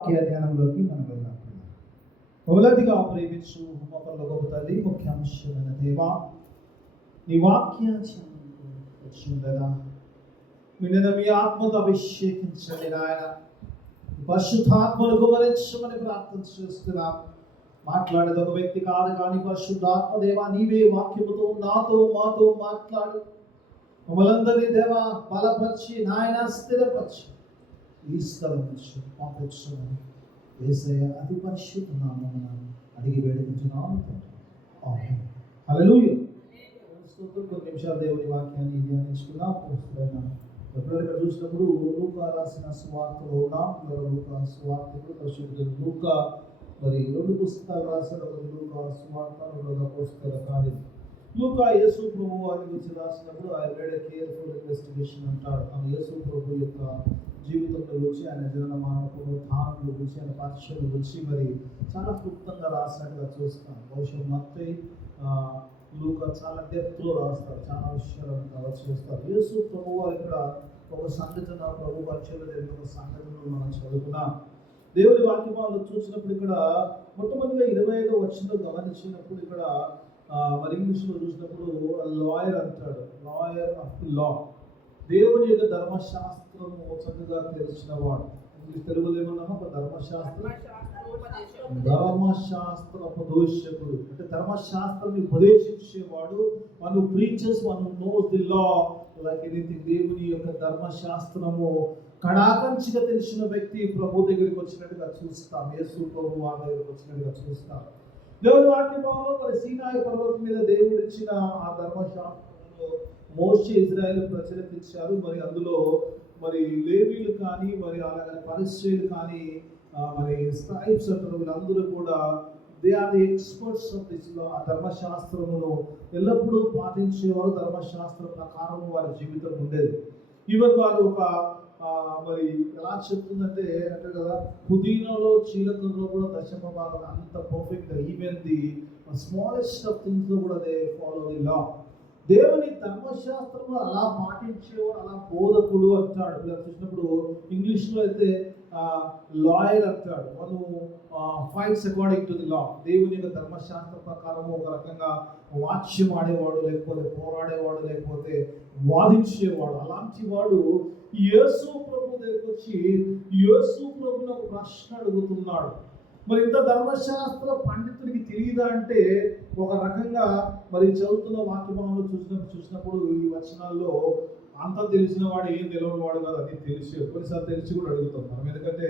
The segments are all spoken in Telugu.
ధ్యానంలోకి మనం వెళ్దాం. మొదటిగా ప్రేమించు మమ్మల్ని గొప్ప తల్లి, ముఖ్యాంశమైన దేవా, నీ వాక్యాచరణకు వచ్చి ఉండగా నిన్ను మీ ఆత్మతో అభిషేకించండి నాయన. పరిశుద్ధాత్మను గుమరించమని ప్రార్థన చేస్తున్నాం. మాట్లాడేది ఒక వ్యక్తి కాదు కానీ పరిశుద్ధాత్మ దేవా, నీవే వాక్యముతో నాతో మాతో మాట్లాడు. మమ్మల్ందరినీ దేవా బలపరిచి నాయన స్థిరపరిచి ఈ స్థలం నుంచి పంపించమని యేసయ్య అతి పరిశుద్ధ నామమున అడిగి వేడుకుంటున్నాము. ఆమేన్. హల్లెలూయా. కొన్ని నిమిషాలు దేవుని వాక్యాన్ని ధ్యానించుకుందాం. ఎప్పుడైనా ఇక్కడ చూసినప్పుడు లూకా రాసిన సువార్తలో ఉన్నాం. లూకా సువార్తకు పరిశుద్ధుడు లూకా మరి 2 పుస్తకాలు రాశాడు. ఒకటి లూకా సువార్త, రెండోది అపోస్తల కార్యాలు. లూకా యేసు ప్రభు వారి గురించి రాసినప్పుడు ఆయన మేడ్ ఎ కేర్ఫుల్ ఇన్వెస్టిగేషన్ అంటాడు. ఆ యేసు ప్రభు యొక్క జీవితం గురించి, ఆయన జనన మానవ ధారణ గురించి, ఆయన పరిచయం గురించి మరి చాలా క్లుప్తంగా రాసినట్టుగా చూస్తాం. బహుశా మత్తయి లూకా చాలా డెప్త్లో రాస్తారు, చాలా విషయాలు కవర్ చేస్తారు. యేసు ప్రభు వారు ఇక్కడ ఒక సంఘటన, ప్రభు పరిచయం జరిగిన ఒక సంఘటనను మనం చదువుకున్నాం. దేవుడి వాక్యమాలను చూసినప్పుడు ఇక్కడ మొట్టమొదటిగా 25వ వచనం గమనించినప్పుడు ఇక్కడ మరి ఇంగ్లీష్లో చూసినప్పుడు లాయర్ అంటాడు, లాయర్ ఆఫ్ ది లా, దేవుని యొక్క ధర్మశాస్త్రము చక్కగా తెలిసిన వాడు. ఇంగ్లీష్ తెలుగులో ఏమన్నామో ఒక ధర్మశాస్త్ర ఉపదేశకుడు అంటే ధర్మశాస్త్రాన్ని ఉపదేశించేవాడు. One preachers, one knows the law like anything. దేవుని యొక్క ధర్మశాస్త్రము కడాకంచిగా తెలిసిన వ్యక్తి ప్రభు దగ్గరికి వచ్చినట్టుగా చూస్తాం. యేసు ప్రభు వారి దగ్గరికి వచ్చినట్టుగా చూస్తాం. దేవుని వాక్యంలో మరి సీనాయి పర్వతం మీద దేవుడు ఇచ్చిన ఆ ధర్మశాస్త్రంలో మోషే ఇజ్రాయేల్ ప్రజలకు ఇచ్చారు. మరి అందులో మరి లేవీలు కానీ మరి అలాగే పరిసయ్యులు కానీ మరి స్క్రైబ్స్ అంటారు, వీళ్ళందరూ కూడా they are the experts of this law. ఆ ధర్మశాస్త్రమును ఎల్లప్పుడూ పాటించేవారు. ధర్మశాస్త్రం ప్రకారం వారి జీవితం ఉండేది. ఈవెన్ వారు ఒక మరి ఎలా చెప్తుందంటే అంటే కదా, పుదీనాలో చీలకంలో కూడా దశమ భాగం అంత perfect. Even the smallest of things లో కూడా దే ఫాలో ది లా. దేవుని ధర్మశాస్త్రంలో అలా పాటించేవాడు, అలా బోధకుడు అంటాడు. ఇలా చూసినప్పుడు ఇంగ్లీష్లో అయితే లాయర్ అంటాడు. మనం fights according to the law. దేవుని యొక్క ధర్మశాస్త్ర ప్రకారం ఒక రకంగా వాచ్యం ఆడేవాడు, లేకపోతే పోరాడేవాడు, లేకపోతే వాదించేవాడు. అలాంటి వాడు యేసు ప్రభు దగ్గరికి వచ్చి యేసు ప్రభుని ఒక ప్రశ్న అడుగుతున్నాడు. మరి ఇంత ధర్మశాస్త్ర పండితుడికి తెలియదా అంటే ఒక రకంగా మరి చదువుతున్న వాక్యభావంలో చూసినప్పుడు ఈ వచనాల్లో అంతా తెలిసిన వాడు ఏం తెలియని వాడు కాదు, అది తెలిసి కొన్నిసార్లు తెలిసి కూడా అడుగుతాం మనం. ఎందుకంటే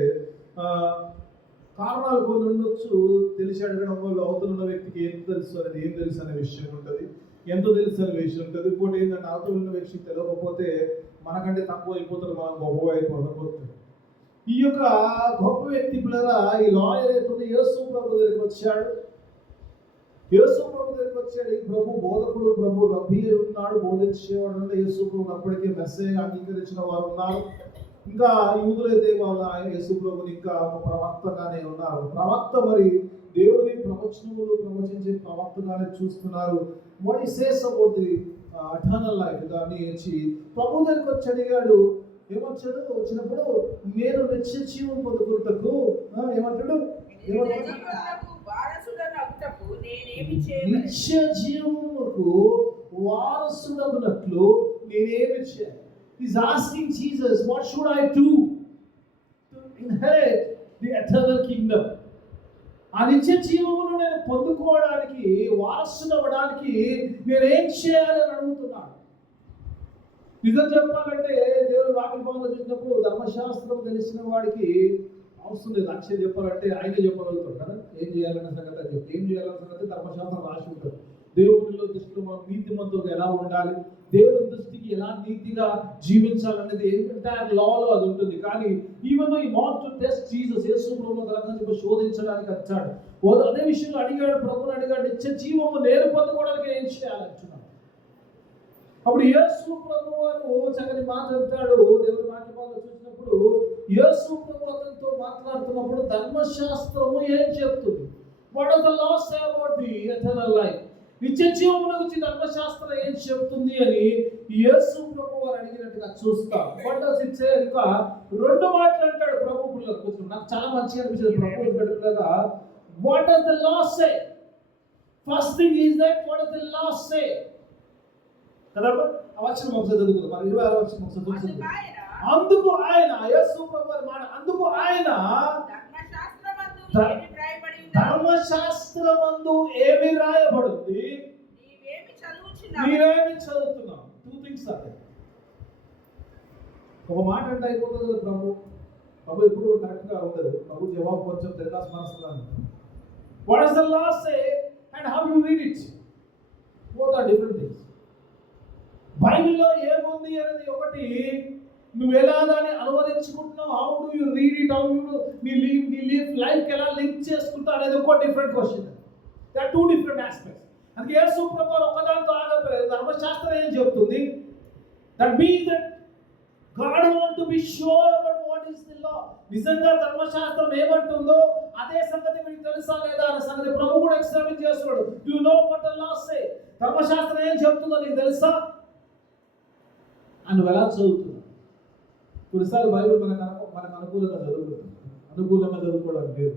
కారణాలు కొన్ని ఉండొచ్చు. తెలిసి అడగడం వల్ల అవతల వ్యక్తికి ఏం తెలుసు అనేది, ఏం తెలుసు అనే విషయం ఉంటుంది, ఎంత తెలుసు అనే విషయం ఉంటుంది. ఇంకోటి ఏంటంటే అవతల ఉన్న వ్యక్తికి తెలియకపోతే మనకంటే తక్కువ అయిపోతారు, మనం గొప్ప అయిపోతే. ఈ యొక్క గొప్ప వ్యక్తి పిల్లరా ఈ లాయర్ అయితే యేసు ప్రభు దగ్గరికి వచ్చాడు. యేసు ప్రభు దగ్గరికి వచ్చాడు. ఈ ప్రభు బోధకుడు, ప్రభు రబ్బీ ఉన్నాడు, బోధించేవాడు. యేసు ప్రభు అప్పటికే మెస్సేజ్గా అంగీకరించిన వారు ఉన్నారు. ఇంకా యూదులైతే వాళ్ళ యేసు ప్రభుని ఇంకా ఒక ప్రవక్తగానే ఉన్నారు. ప్రవక్త మరి దేవుని ప్రవచనములు ప్రవచించే ప్రవక్తగానే చూస్తున్నారు. What he says about the eternal life దాన్ని ఇచ్చి ప్రభు దగ్గరికి వచ్చి అడిగాడు. ఏమొచ్చాడు? వచ్చినప్పుడు నేను నిత్య జీవం పొందుకున్నటకు ఏమంటాడు? నిత్య జీవముకు వారసుడగునట్లు నేనేమి చేయాలి? He's asking Jesus, what should I do to inherit the eternal kingdom? ఆ నిత్య జీవమును నేను పొందుకోవడానికి, వారసుడవడానికి నేనేం చేయాలి అని అడుగుతున్నాడు. నిజం చెప్పాలంటే దేవుని వాక్యభావంలో చూసినప్పుడు ధర్మశాస్త్రం తెలిసిన వాడికి అవసరం లేదు. అక్షయం చెప్పాలంటే ఆయనే చెప్పగలుగుతాడు కదా ఏం చేయాలన్న సంగతి. అని చెప్పి ఏం చేయాలన్న సంగతి ధర్మశాస్త్రం రాసి ఉంటుంది. దేవునిలో దృష్టిలో మనం నీతిమంతులుగా ఎలా ఉండాలి, దేవుని దృష్టికి ఎలా నీతిగా జీవించాలనేది ఏంటంటే ఆయన లాలో అది ఉంటుంది. కానీ even though he want to test Jesus, Yesu ప్రభువును ఒక రకంగా శోధించడానికి వచ్చాడు. అదే విషయంలో అడిగాడు, ప్రభువుని అడిగాడు, నిత్య జీవము నేను పొందుకోవడానికి ఏం చేయాలంటున్నాడు. అప్పుడు యేసు ప్రభు వారు చక్కని మాట అంటాడు. దేవుని వాక్యభావంలో చూసినప్పుడు యేసు ప్రభు అతనితో మాట్లాడుతున్నప్పుడు ధర్మశాస్త్రము ఏం చెప్తుంది? What does the law say about the eternal life? నిత్య జీవమును గురించి ధర్మశాస్త్రం ఏం చెప్తుంది అని యేసు ప్రభు వారు అడిగినట్టుగా చూస్తాం. What does it say? ఇంకా రెండు మాటలు అంటాడు ప్రభు పిల్లలు. కొంచెం నాకు చాలా మంచిగా అనిపించింది ప్రభు పిల్లలుగా. What does the law say? First thing is that what does the law say? కదా ఆ వచనం ఒకసారి చదువుకుందాం. మరి 26వ వచనం ఒకసారి చదువుకుందాం. అందుకు ఆయన, యేసు ప్రభు వారి మాట, అందుకు ఆయన ధర్మశాస్త్రమందు ఏమి రాయబడింది, నీవేమి చదువుతున్నావు? టూ థింగ్స్ అంటే ఒక మాట అంటే అయిపోతుంది కదా ప్రభు ఎప్పుడు కరెక్ట్ గా ఉండదు. ప్రభు జవాబు కొంచెం తెల్లాసి మనసుకున్నాను. What does the law say and how you read it? Both are different things. బైబిల్లో ఏముంది అనేది ఒకటి, నువ్వు ఎలా దాన్ని అనువదించుకుంటున్నావు, how do you read it, how you నీ లైఫ్ ఎలా లింక్ చేసుకుంటావు అనేది ఒక different question. They are two different aspects. అందుకే యేసు ప్రభువు ఒకదానితో ఆగలేదు. ధర్మశాస్త్రం ఏం చెప్తుంది? That means that God want to be sure about what is the లా. నిజంగా ధర్మశాస్త్రం ఏమంటుందో అదే సంగతి మీకు తెలుసా లేదా అనే సంగతి ప్రభు కూడా ఎక్స్‌ప్లెయిన్ చేస్తున్నాడు. You know what the law say. ధర్మశాస్త్రం ఏం చెప్తుందో నీకు తెలుసా అని ఎలా చదువుతున్నావు? కొన్నిసార్లు బైబిల్ మనకు అనుకూలంగా చదువుకోవడానికి లేదు,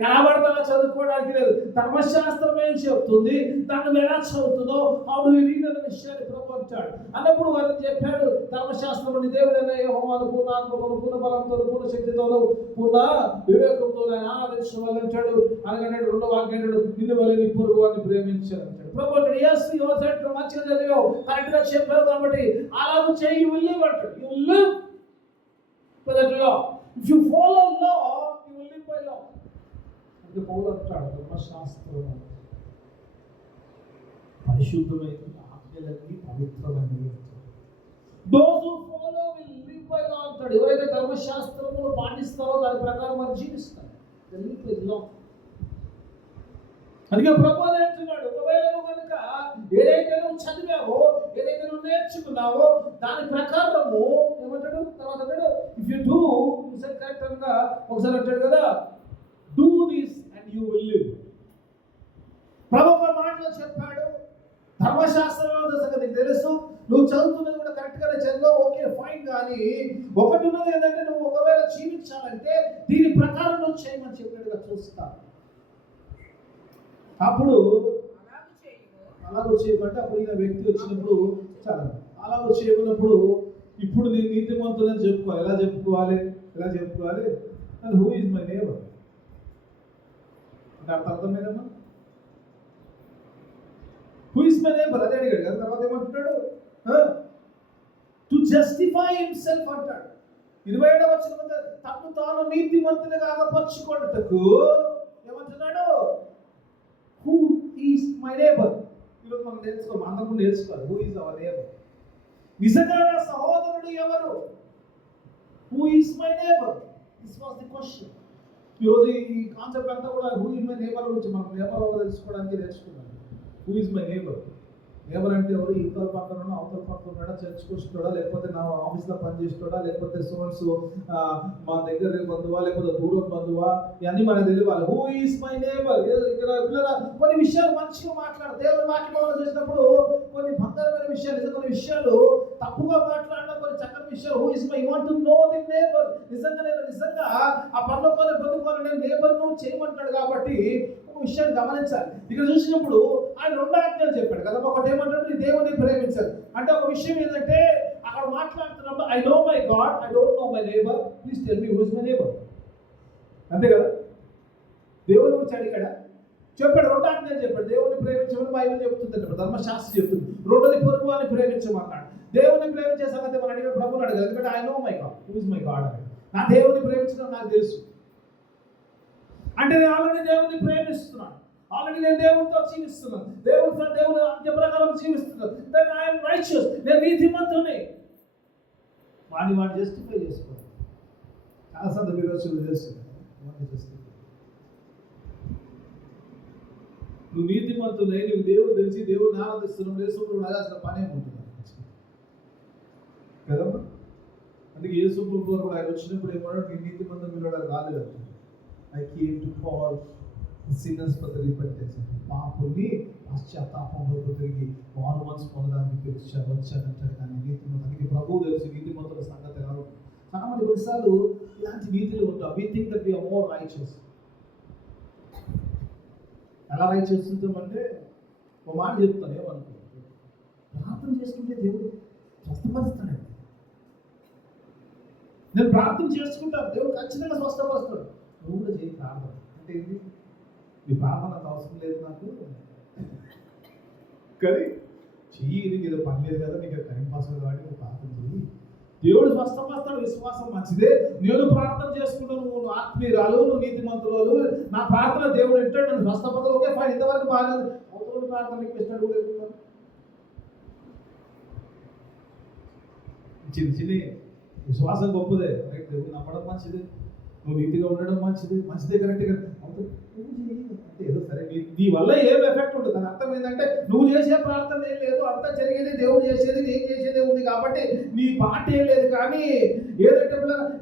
కనబడతా చదువుకోవడానికి లేదు. ధర్మశాస్త్రం ఏం చెప్తుంది, దాన్ని ఎలా చదువుతుందో, హౌ డు యు రీడ్ అనే విషయాన్ని ప్రభు అంటాడు. అన్నప్పుడు వారు చెప్పాడు, ధర్మశాస్త్రంలోని దేవుడైన యెహోవాను పూర్ణ ఆత్మతోను, పూర్ణ బలంతో, పూర్ణ శక్తితోను, పూర్ణ వివేకంతో ఆరాధించవాలంటాడు. అనగానే రెండో వాక్యం నిన్ను వలె నీ పొరుగు వారిని ప్రేమించాలంటాడు. ప్రభు అంటాడు, yes you are right, మంచిగా చదివావు, కరెక్ట్ గా చెప్పావు కాబట్టి అలాగూ చేయి, you will live అంటాడు. You will live by that law. If you follow law, you will live by law. అంటే పౌలు అంటాడు, ధర్మశాస్త్రం పరిశుద్ధమైనది, ఆజ్ఞలన్నీ పవిత్రమైనవి. Those who follow will live by law అంటాడు. ఎవరైతే ధర్మశాస్త్రమును పాటిస్తారో దాని ప్రకారం వారు జీవిస్తారు. They live by law. అందుకే ప్రభు అంటున్నాడు, ఒకవేళ నువ్వు కనుక ఏదైతే నువ్వు చదివావో, ఏదైతే నువ్వు నేర్చుకున్నావో దాని ప్రకారము ఏమంటాడు తర్వాత అంటాడు, ఇఫ్ యు డూ కరెక్ట్ అనగా ఒకసారి అంటాడు కదా, do this and you will live. ప్రభు ఒక మాటలో చెప్పాడు, ధర్మశాస్త్రంలో సంగతి తెలుసు, నువ్వు చదువుతున్నది కూడా కరెక్ట్ గానే చదివావు, ఓకే ఫైన్. కానీ ఒకటి ఉన్నది ఏంటంటే, నువ్వు ఒకవేళ జీవించాలంటే దీని ప్రకారం నువ్వు చేయమని చెప్పినట్టుగా చూస్తా. అప్పుడు అలాగ చేయమంటే అప్పుడు ఈయన వ్యక్తి వచ్చినప్పుడు చాలా అలాగ చేయకున్నప్పుడు ఇప్పుడు నేను నీతిమంతులని చెప్పుకోవాలి. ఎలా చెప్పుకోవాలి and who is my neighbour అంటే అర్థమైందమ్మా. హూ ఈజ్ మై నేబర్ అదే అడిగాడు కదా. తర్వాత ఏమంటున్నాడు, టు జస్టిఫై హిమ్సెల్ఫ్ అంటాడు. 27వ వచనం తను తాను నీతిమంతునిగా ఆగపరుచుకొనుటకు ఏమంటున్నాడు, who is my neighbor? ఈరోజు మనం నేర్చుకోవాలి, అందరూ నేర్చుకోవాలి. who is our neighbor? నిజంగా నా సహోదరుడు ఎవరు? who is my neighbor? this was the question. ఈరోజు ఈ కాన్సెప్ట్ అంతా కూడా who is my neighbor గురించి మనం నేబర్ ఎవరో తెలుసుకోవడానికి నేర్చుకున్నాం. who is my neighbor? Neighbour అంటే ఎవరు? ఇవతల పక్కన ఉన్నా అవతల పక్కన ఉన్నాడా, చర్చ్కి వస్తున్నాడా, లేకపోతే నా ఆఫీస్లో పనిచేస్తున్నాడా, లేకపోతే సోన్స్ మా దగ్గర బంధువా, లేకపోతే దూరం బంధువా, ఇవన్నీ మనకు తెలియాలి. Who is my neighbour? ఇక్కడ పిల్లల కొన్ని విషయాలు మంచిగా మాట్లాడు. దేవుని వాక్యం చేసినప్పుడు కొన్ని బంగారమైన విషయాలు, కొన్ని విషయాలు తప్పుగా మాట్లాడినా కొన్ని చక్కని విషయాలు. Who is my, you want to know the neighbour. నిజంగా ఆ పనులు పొందుకోవాలని నేబర్ నువ్వు చేయమంటాడు. కాబట్టి ఒక విషయాన్ని గమనించాలి. ఇక్కడ చూసినప్పుడు ఆయన 2 ఆజ్ఞలు చెప్పాడు కదా. ఒకటి ఏమంటాడు, దేవుని ప్రేమించాలి. అంటే ఒక విషయం ఏంటంటే అక్కడ మాట్లాడుతున్నప్పుడు I know my God, I don't know my neighbour, please tell me who is my neighbour. అంతే కదా. దేవుని గురించి అడిగాడా? చెప్పాడు. 2 ఆజ్ఞలు చెప్పాడు. దేవుని ప్రేమించమని బైబిల్ చెప్తుంది, ధర్మశాస్త్రం చెప్తుంది. రెండోది పొరుగు వారిని ప్రేమించమన్నాడు. దేవుని ప్రేమించే సంగతి మనం అడిగిన ప్రభుని అడగాలి. ఎందుకంటే I know my God, who is my God అని. నా దేవుని ప్రేమించడం నాకు తెలుసు. అంటే నేను ఆల్రెడీ దేవుని ప్రేమిస్తున్నాను, ఆల్రెడీ నేను దేవునితో జీవిస్తున్నాను, దేవుని ఆజ్ఞ ప్రకారం జీవిస్తున్నాను. దెన్ ఐ యామ్ రైచియస్, నేను నీతిమంతుని. వాడిని జస్టిఫై చేసుకోవాలి. చాలా సందర్భాలు చేస్తుంది. నువ్వు నీతిమంతులై, నువ్వు దేవుడు తెలిసి దేవుడిని ఆరాధిస్తున్నావు, యేసుప్రభువు అసలు పనే ఉంటుంది కదమ్మా. అందుకే యేసుప్రభువు కూడా ఆయన వచ్చినప్పుడు ఏమన్నాడు, నీ నీతిమంతులు పిలవడానికి రాలేదు. I came to call sinners పద్ధతి రిపెంట్ చేశారు. పాపుల్ని పశ్చాత్తాపంలోకి తిరిగి వారు మనసు పొందడానికి పిలిచారు, వచ్చారంటారు. కానీ నీతిమంతునికి ప్రభువు తెలుసు నీతిమంతుల సంగతి ఎలా ఉంటుంది. చాలా మంది కొన్నిసార్లు ఇలాంటి నీతులు ఉంటాం. We think that we are more righteous. ఎలా రైచియస్ ఉంటామంటే ఒక మాట చెప్తాను, ఏమనుకో, ప్రార్థన చేసుకుంటే దేవుడు స్వస్థపరుస్తాడండి. నేను ప్రార్థన చేసుకుంటాను, దేవుడు ఖచ్చితంగా స్వస్థపరుస్తాడు. నువ్వు కూడా చేయి ప్రార్థన. అంటే ఏంటి? మీ ప్రార్థన అంత అవసరం లేదు నాకు, కానీ చెయ్యి, నీకు ఏదో పని లేదు కదా, నీకు టైం పాస్ కాబట్టి నువ్వు ప్రార్థన చెయ్యి, దేవుడు స్వస్థపరుస్తాడు. విశ్వాసం మంచిదే. నేను ప్రార్థన చేసుకుంటాను, నువ్వు ఆత్మీయురాలు, నువ్వు నీతిమంతురాలు, నా ప్రార్థన దేవుడు వింటాడు, నన్ను స్వస్థపరుస్తాడు. ఓకే ఫైన్, ఇంతవరకు బాగాలేదు. అవతల ప్రార్థనకి ఇస్తాడు కూడా ఎదుగుతాను. చిన్న చిన్న విశ్వాసం గొప్పదే, రైట్. దేవుడు నమ్మడం మంచిది, నువ్వు నీతిగా ఉండడం మంచిదే కరెక్ట్గా. అంటే ఏదో సరే నీ వల్ల ఏం ఎఫెక్ట్ ఉండదు. దాని అర్థం ఏంటంటే నువ్వు చేసే ప్రార్థన ఏం లేదు, అంతా జరిగేది దేవుడు చేసేది, నేను చేసేదే ఉంది కాబట్టి నీ పాట ఏం లేదు. కానీ ఏదంటే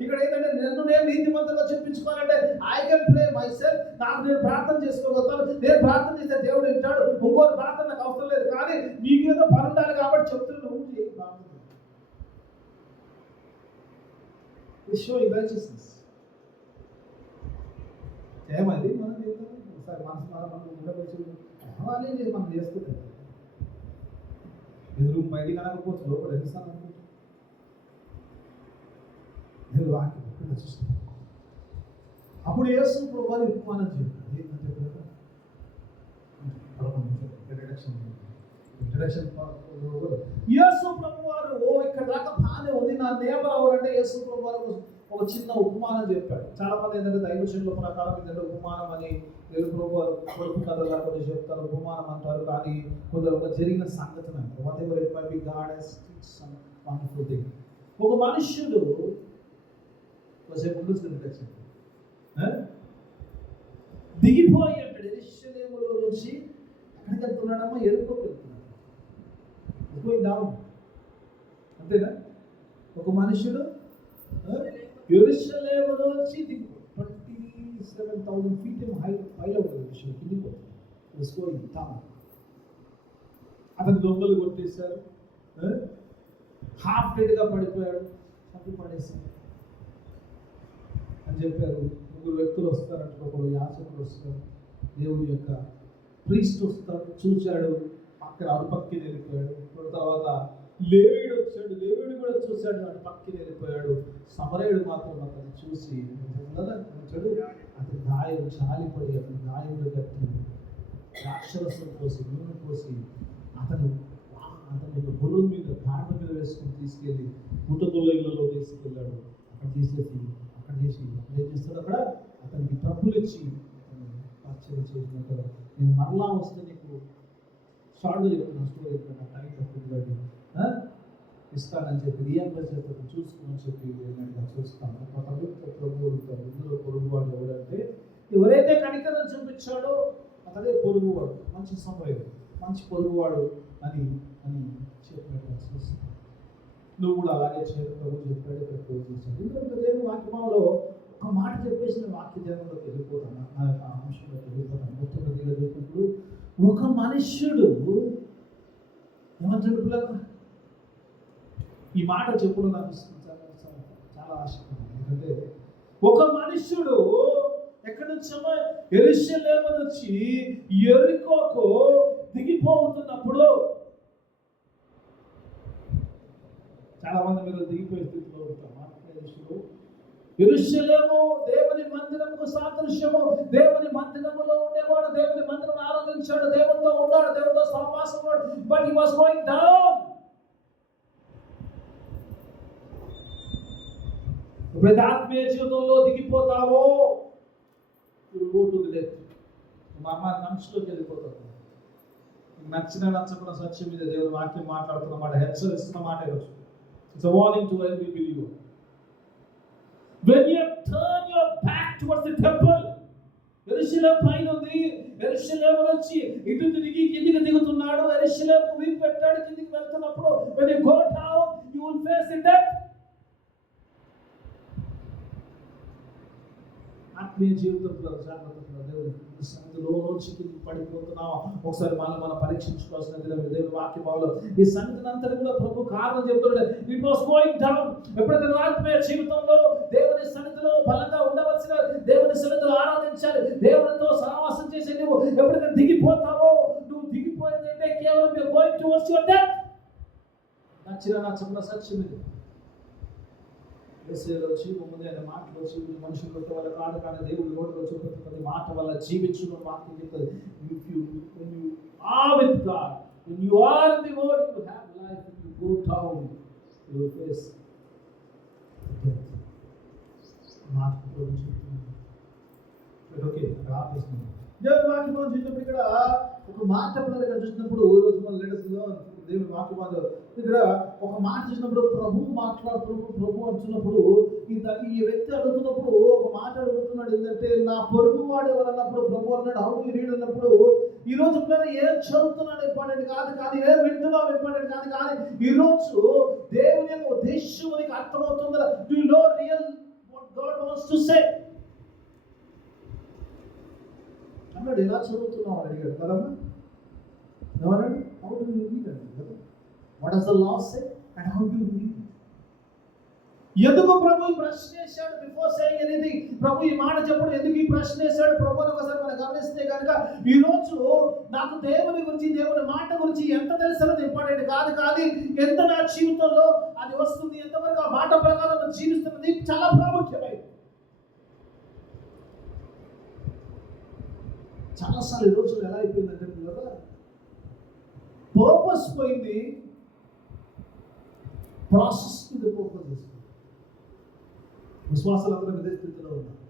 ఇక్కడ ఏంటంటే నన్ను నేను నీతిమంతంగా చూపించుకోవాలంటే I can pray myself. నాకు నేను ప్రార్థన చేసుకోగలుగుతాను, నేను ప్రార్థన చేస్తే దేవుడు వింటాడు. ఇంకోటి ప్రార్థన నాకు అవసరం లేదు, కానీ నీకేదో పని ఉండాలి కాబట్టి చెప్తున్నాను, నువ్వు చేయి ప్రార్థన. Showing righteousness. ఏమైంది మనం చేద్దాం ఒకసారి మనసు మనం ఉండవచ్చు కావాలి లేదు, మనం చేస్తుంటాం. ఎదురు బయటికి అనకపోవచ్చు, లోపల ఎదురుస్తాను అనుకుంటా. ఎదురు వాక్యం చూస్తాం. అప్పుడు యేసు ప్రభువు ఉపమానం చెప్పారు. ఏంటంటే ఇంట్రడక్షన్ యేసు ప్రభువు వారు ఇక్కడ దాకా బాగానే ఉంది. నా నేబర్ ఎవరంటే యేసు ప్రభువు వారు ఒక చిన్న ఉపమానం చెప్పాడు. చాలా మంది ఏంటంటే దైవశంలో ప్రకారం ఏంటంటే ఉపమానం అని యేసు ప్రభువు వారు కొడుకు కథలా కొన్ని చెప్తారు, ఉపమానం అంటారు. కానీ కొందరు ఒక జరిగిన సంఘటన whatever it might be, God has some wonderful thing. ఒక మనుష్యుడు దిగిపోయి అంటాడు యెరూషలేములో నుంచి ఎక్కడికి వెళ్తున్నాడమ్మా? ఎరుకోకు వెళ్తున్నాడు. డౌన్ అంతేనా? ఒక మనుషుడు యెరూషలేములో నుంచి 27,000 feet పైలో కిందిపోతుంది. అతను దొంగలు కొట్టేశారు, హాఫ్ డెడ్గా పడిపోయాడు, చంపి పడేశారు అని చెప్పారు. ముగ్గురు వ్యక్తులు వస్తారంటే, ఒకడు యాజకుడు వస్తారు, దేవుడి యొక్క ప్రీస్ట్ వస్తాడు, చూశాడు, అక్కడ అరుపక్కి వెళ్ళిపోయాడు. తర్వాత లేవీడు వచ్చాడు, లేవీడు కూడా చూశాడు, అటు పక్కి వెళ్ళిపోయాడు. సమరయుడు మాత్రం అతను చూసి వచ్చాడు, అతని గాయం చాలిపడి అతని గాయంలో కట్టి ద్రాక్షరసం పోసి నూనె పోసి అతని బొరువు మీద కాళ్ళ మీద వేసుకుని తీసుకెళ్ళి పుట్టగొల్ల ఇళ్లలో తీసుకెళ్ళాడు. అక్కడ చేసి ఏం చేస్తాడు, అక్కడ అతనికి డబ్బులు ఇచ్చి ఆశ్చర్యం చేసినట్టు, నేను మరలా వస్తే నీకు షార్ట్గా చెప్తున్నా, స్టోరీ చెప్తున్నా, టైం తప్పుతుంది ఇస్తానని చెప్పి రియంబర్స్ చేస్తే చూసుకుని చెప్పి నేను చూస్తాను. ప్రభువు ఇందులో పొరుగువాడు ఎవరంటే, ఎవరైతే కనికరం చూపించాడో అతడే పొరుగువాడు, మంచి సమయం, మంచి పొరుగువాడు అని చెప్పినట్టు చూస్తాను. నువ్వు కూడా అలాగే చేయడం ప్రభు చెప్పాడు, ఇక్కడ చేశాడు. ఎందుకంటే దేవుని వాక్యంలో ఒక మాట చెప్పేసిన వాక్య జనంలోకి వెళ్ళిపోతాను, ఆ యొక్క అంశంలోకి వెళ్ళిపోతాను. మొట్టమొదటిగా చెప్పినప్పుడు ఒక మనుష్యుడు ఏమంటాడు పిల్లలు, ఈ మాట చెప్పుడు నాకు చాలా ఆసక్తి. ఎందుకంటే ఒక మనుష్యుడు ఎక్కడి నుంచో యెరూషలేము నుంచి యెరికోకు దిగిపోతున్నప్పుడు, చాలా మంది మీరు దిగిపోయే స్థితిలో ఉంటారు. యెరూషలేము దేవుని మందిరముకు సాదృశ్యము. దేవుని మందిరములో ఉండేవాడు, దేవుని మందిరం ఆరాధించాడు, దేవునితో ఉన్నాడు, దేవునితో సహవాసం ఉన్నాడు. But he was going down. ఎప్పుడైతే ఆత్మీయ జీవితంలో దిగిపోతావో మా అమ్మ నమ్స్లోకి వెళ్ళిపోతావు. నచ్చకుండా సత్యం మీద దేవుని వాక్యం మాట్లాడుతున్న మాట, హెచ్చరిస్తున్న మాట ఈరోజు. It's a warning to every believer. When you turn your back towards the temple, యెరూషలేము పైన ఉంది, యెరూషలేము నుంచి ఇటు తిరిగి కిందికి దిగుతున్నాడు, యెరూషలేము వీపు పెట్టాడు, కిందికి వెళ్తున్నప్పుడు when you go down, you will face the death. ఆత్మీయ జీవితంలో జాగ్రత్తలో దేవుని సన్నిధిలో నుంచి పడిపోతున్నావా ఒకసారి మనం పరీక్షించుకోవాల్సిన దేవుని వాక్య భావంలో ఈ సన్నిధిని అంతా కూడా ప్రభు కారణం చెప్తున్నాడు. It was going down. ఎప్పుడైతే నువ్వు ఆత్మీయ జీవితంలో దేవుని సన్నిధిలో బలంగా ఉండవలసిన, దేవుని సన్నిధిలో ఆరాధించాలి, దేవునితో సహవాసం చేసి నువ్వు ఎప్పుడైతే దిగిపోతావో, నువ్వు దిగిపోయిందంటే కేవలం you're going towards your death. నచ్చిన సత్యం ఇది. యేసులో జీవముంది అనే మాటలు వచ్చి మనుషులు కొట్టే వాళ్ళ కాదు, కానీ దేవుడు నోటిలో వచ్చే ప్రతి మాట వల్ల జీవించున్న వాక్యం చెప్తుంది. When you are with God, when you are in the Word, you have life. When you go down, you will face death. మాట ప్రభువు చెప్తున్నాడు. ఓకే, ఆపేస్తున్నాను. దేవుని వాక్యం చూసినప్పుడు ఇక్కడ ఒక మాట ఇక్కడ చూసినప్పుడు రోజు మన లేటెస్ట్లో దేవుని వాక్యం ఇక్కడ ఒక మాట చూసినప్పుడు ప్రభు అంటున్నప్పుడు ఈ వ్యక్తి అడుగుతున్నప్పుడు ఒక మాట అడుగుతున్నాడు. ఏంటంటే నా పొరుగు వాడు ఎవరన్నప్పుడు ప్రభు అన్నాడు హౌ యు రీడ్ అన్నప్పుడు ఈ రోజు ఏం చదువుతున్నాడు ఇంపార్టెంట్ కాదు, కానీ ఏం వింటున్నావు ఇంపార్టెంట్ కాదు, కానీ ఈ రోజు దేవుని యొక్క ఉద్దేశం నీకు అర్థమవుతుందా? Do you know real what God wants to say అన్నాడు. ఎలా చదువుతున్నావు అని అడిగాడు కదమ్మా. ఏమన్నాడు? హౌ డు యు రీడ్ అంటే కదా, what does the law say and how do you read. ఎందుకు ప్రభు ఈ ప్రశ్న వేశాడు? బిఫోర్ సేయింగ్ ఎనీథింగ్ ప్రభు ఈ మాట చెప్పడం ఎందుకు ఈ ప్రశ్న వేశాడు ప్రభుని ఒకసారి మనం గమనిస్తే కనుక ఈ రోజు నాకు దేవుని గురించి, దేవుని మాట గురించి ఎంత తెలుసన్నది ఇంపార్టెంట్ కాదు, కానీ ఎంత నా జీవితంలో అది వస్తుంది, ఎంతవరకు ఆ మాట ప్రకారం జీవిస్తున్నది చాలా ప్రాముఖ్యమైనది. చాలాసార్లు ఈ రోజులు ఎలా అయిపోయిందంటే కదా, పర్పస్ పోయింది, ప్రాసెస్ మీద ఫోకస్ చేస్తుంది. విశ్వాసాలు అందరూ ఇదే స్థితిలో ఉన్నారు.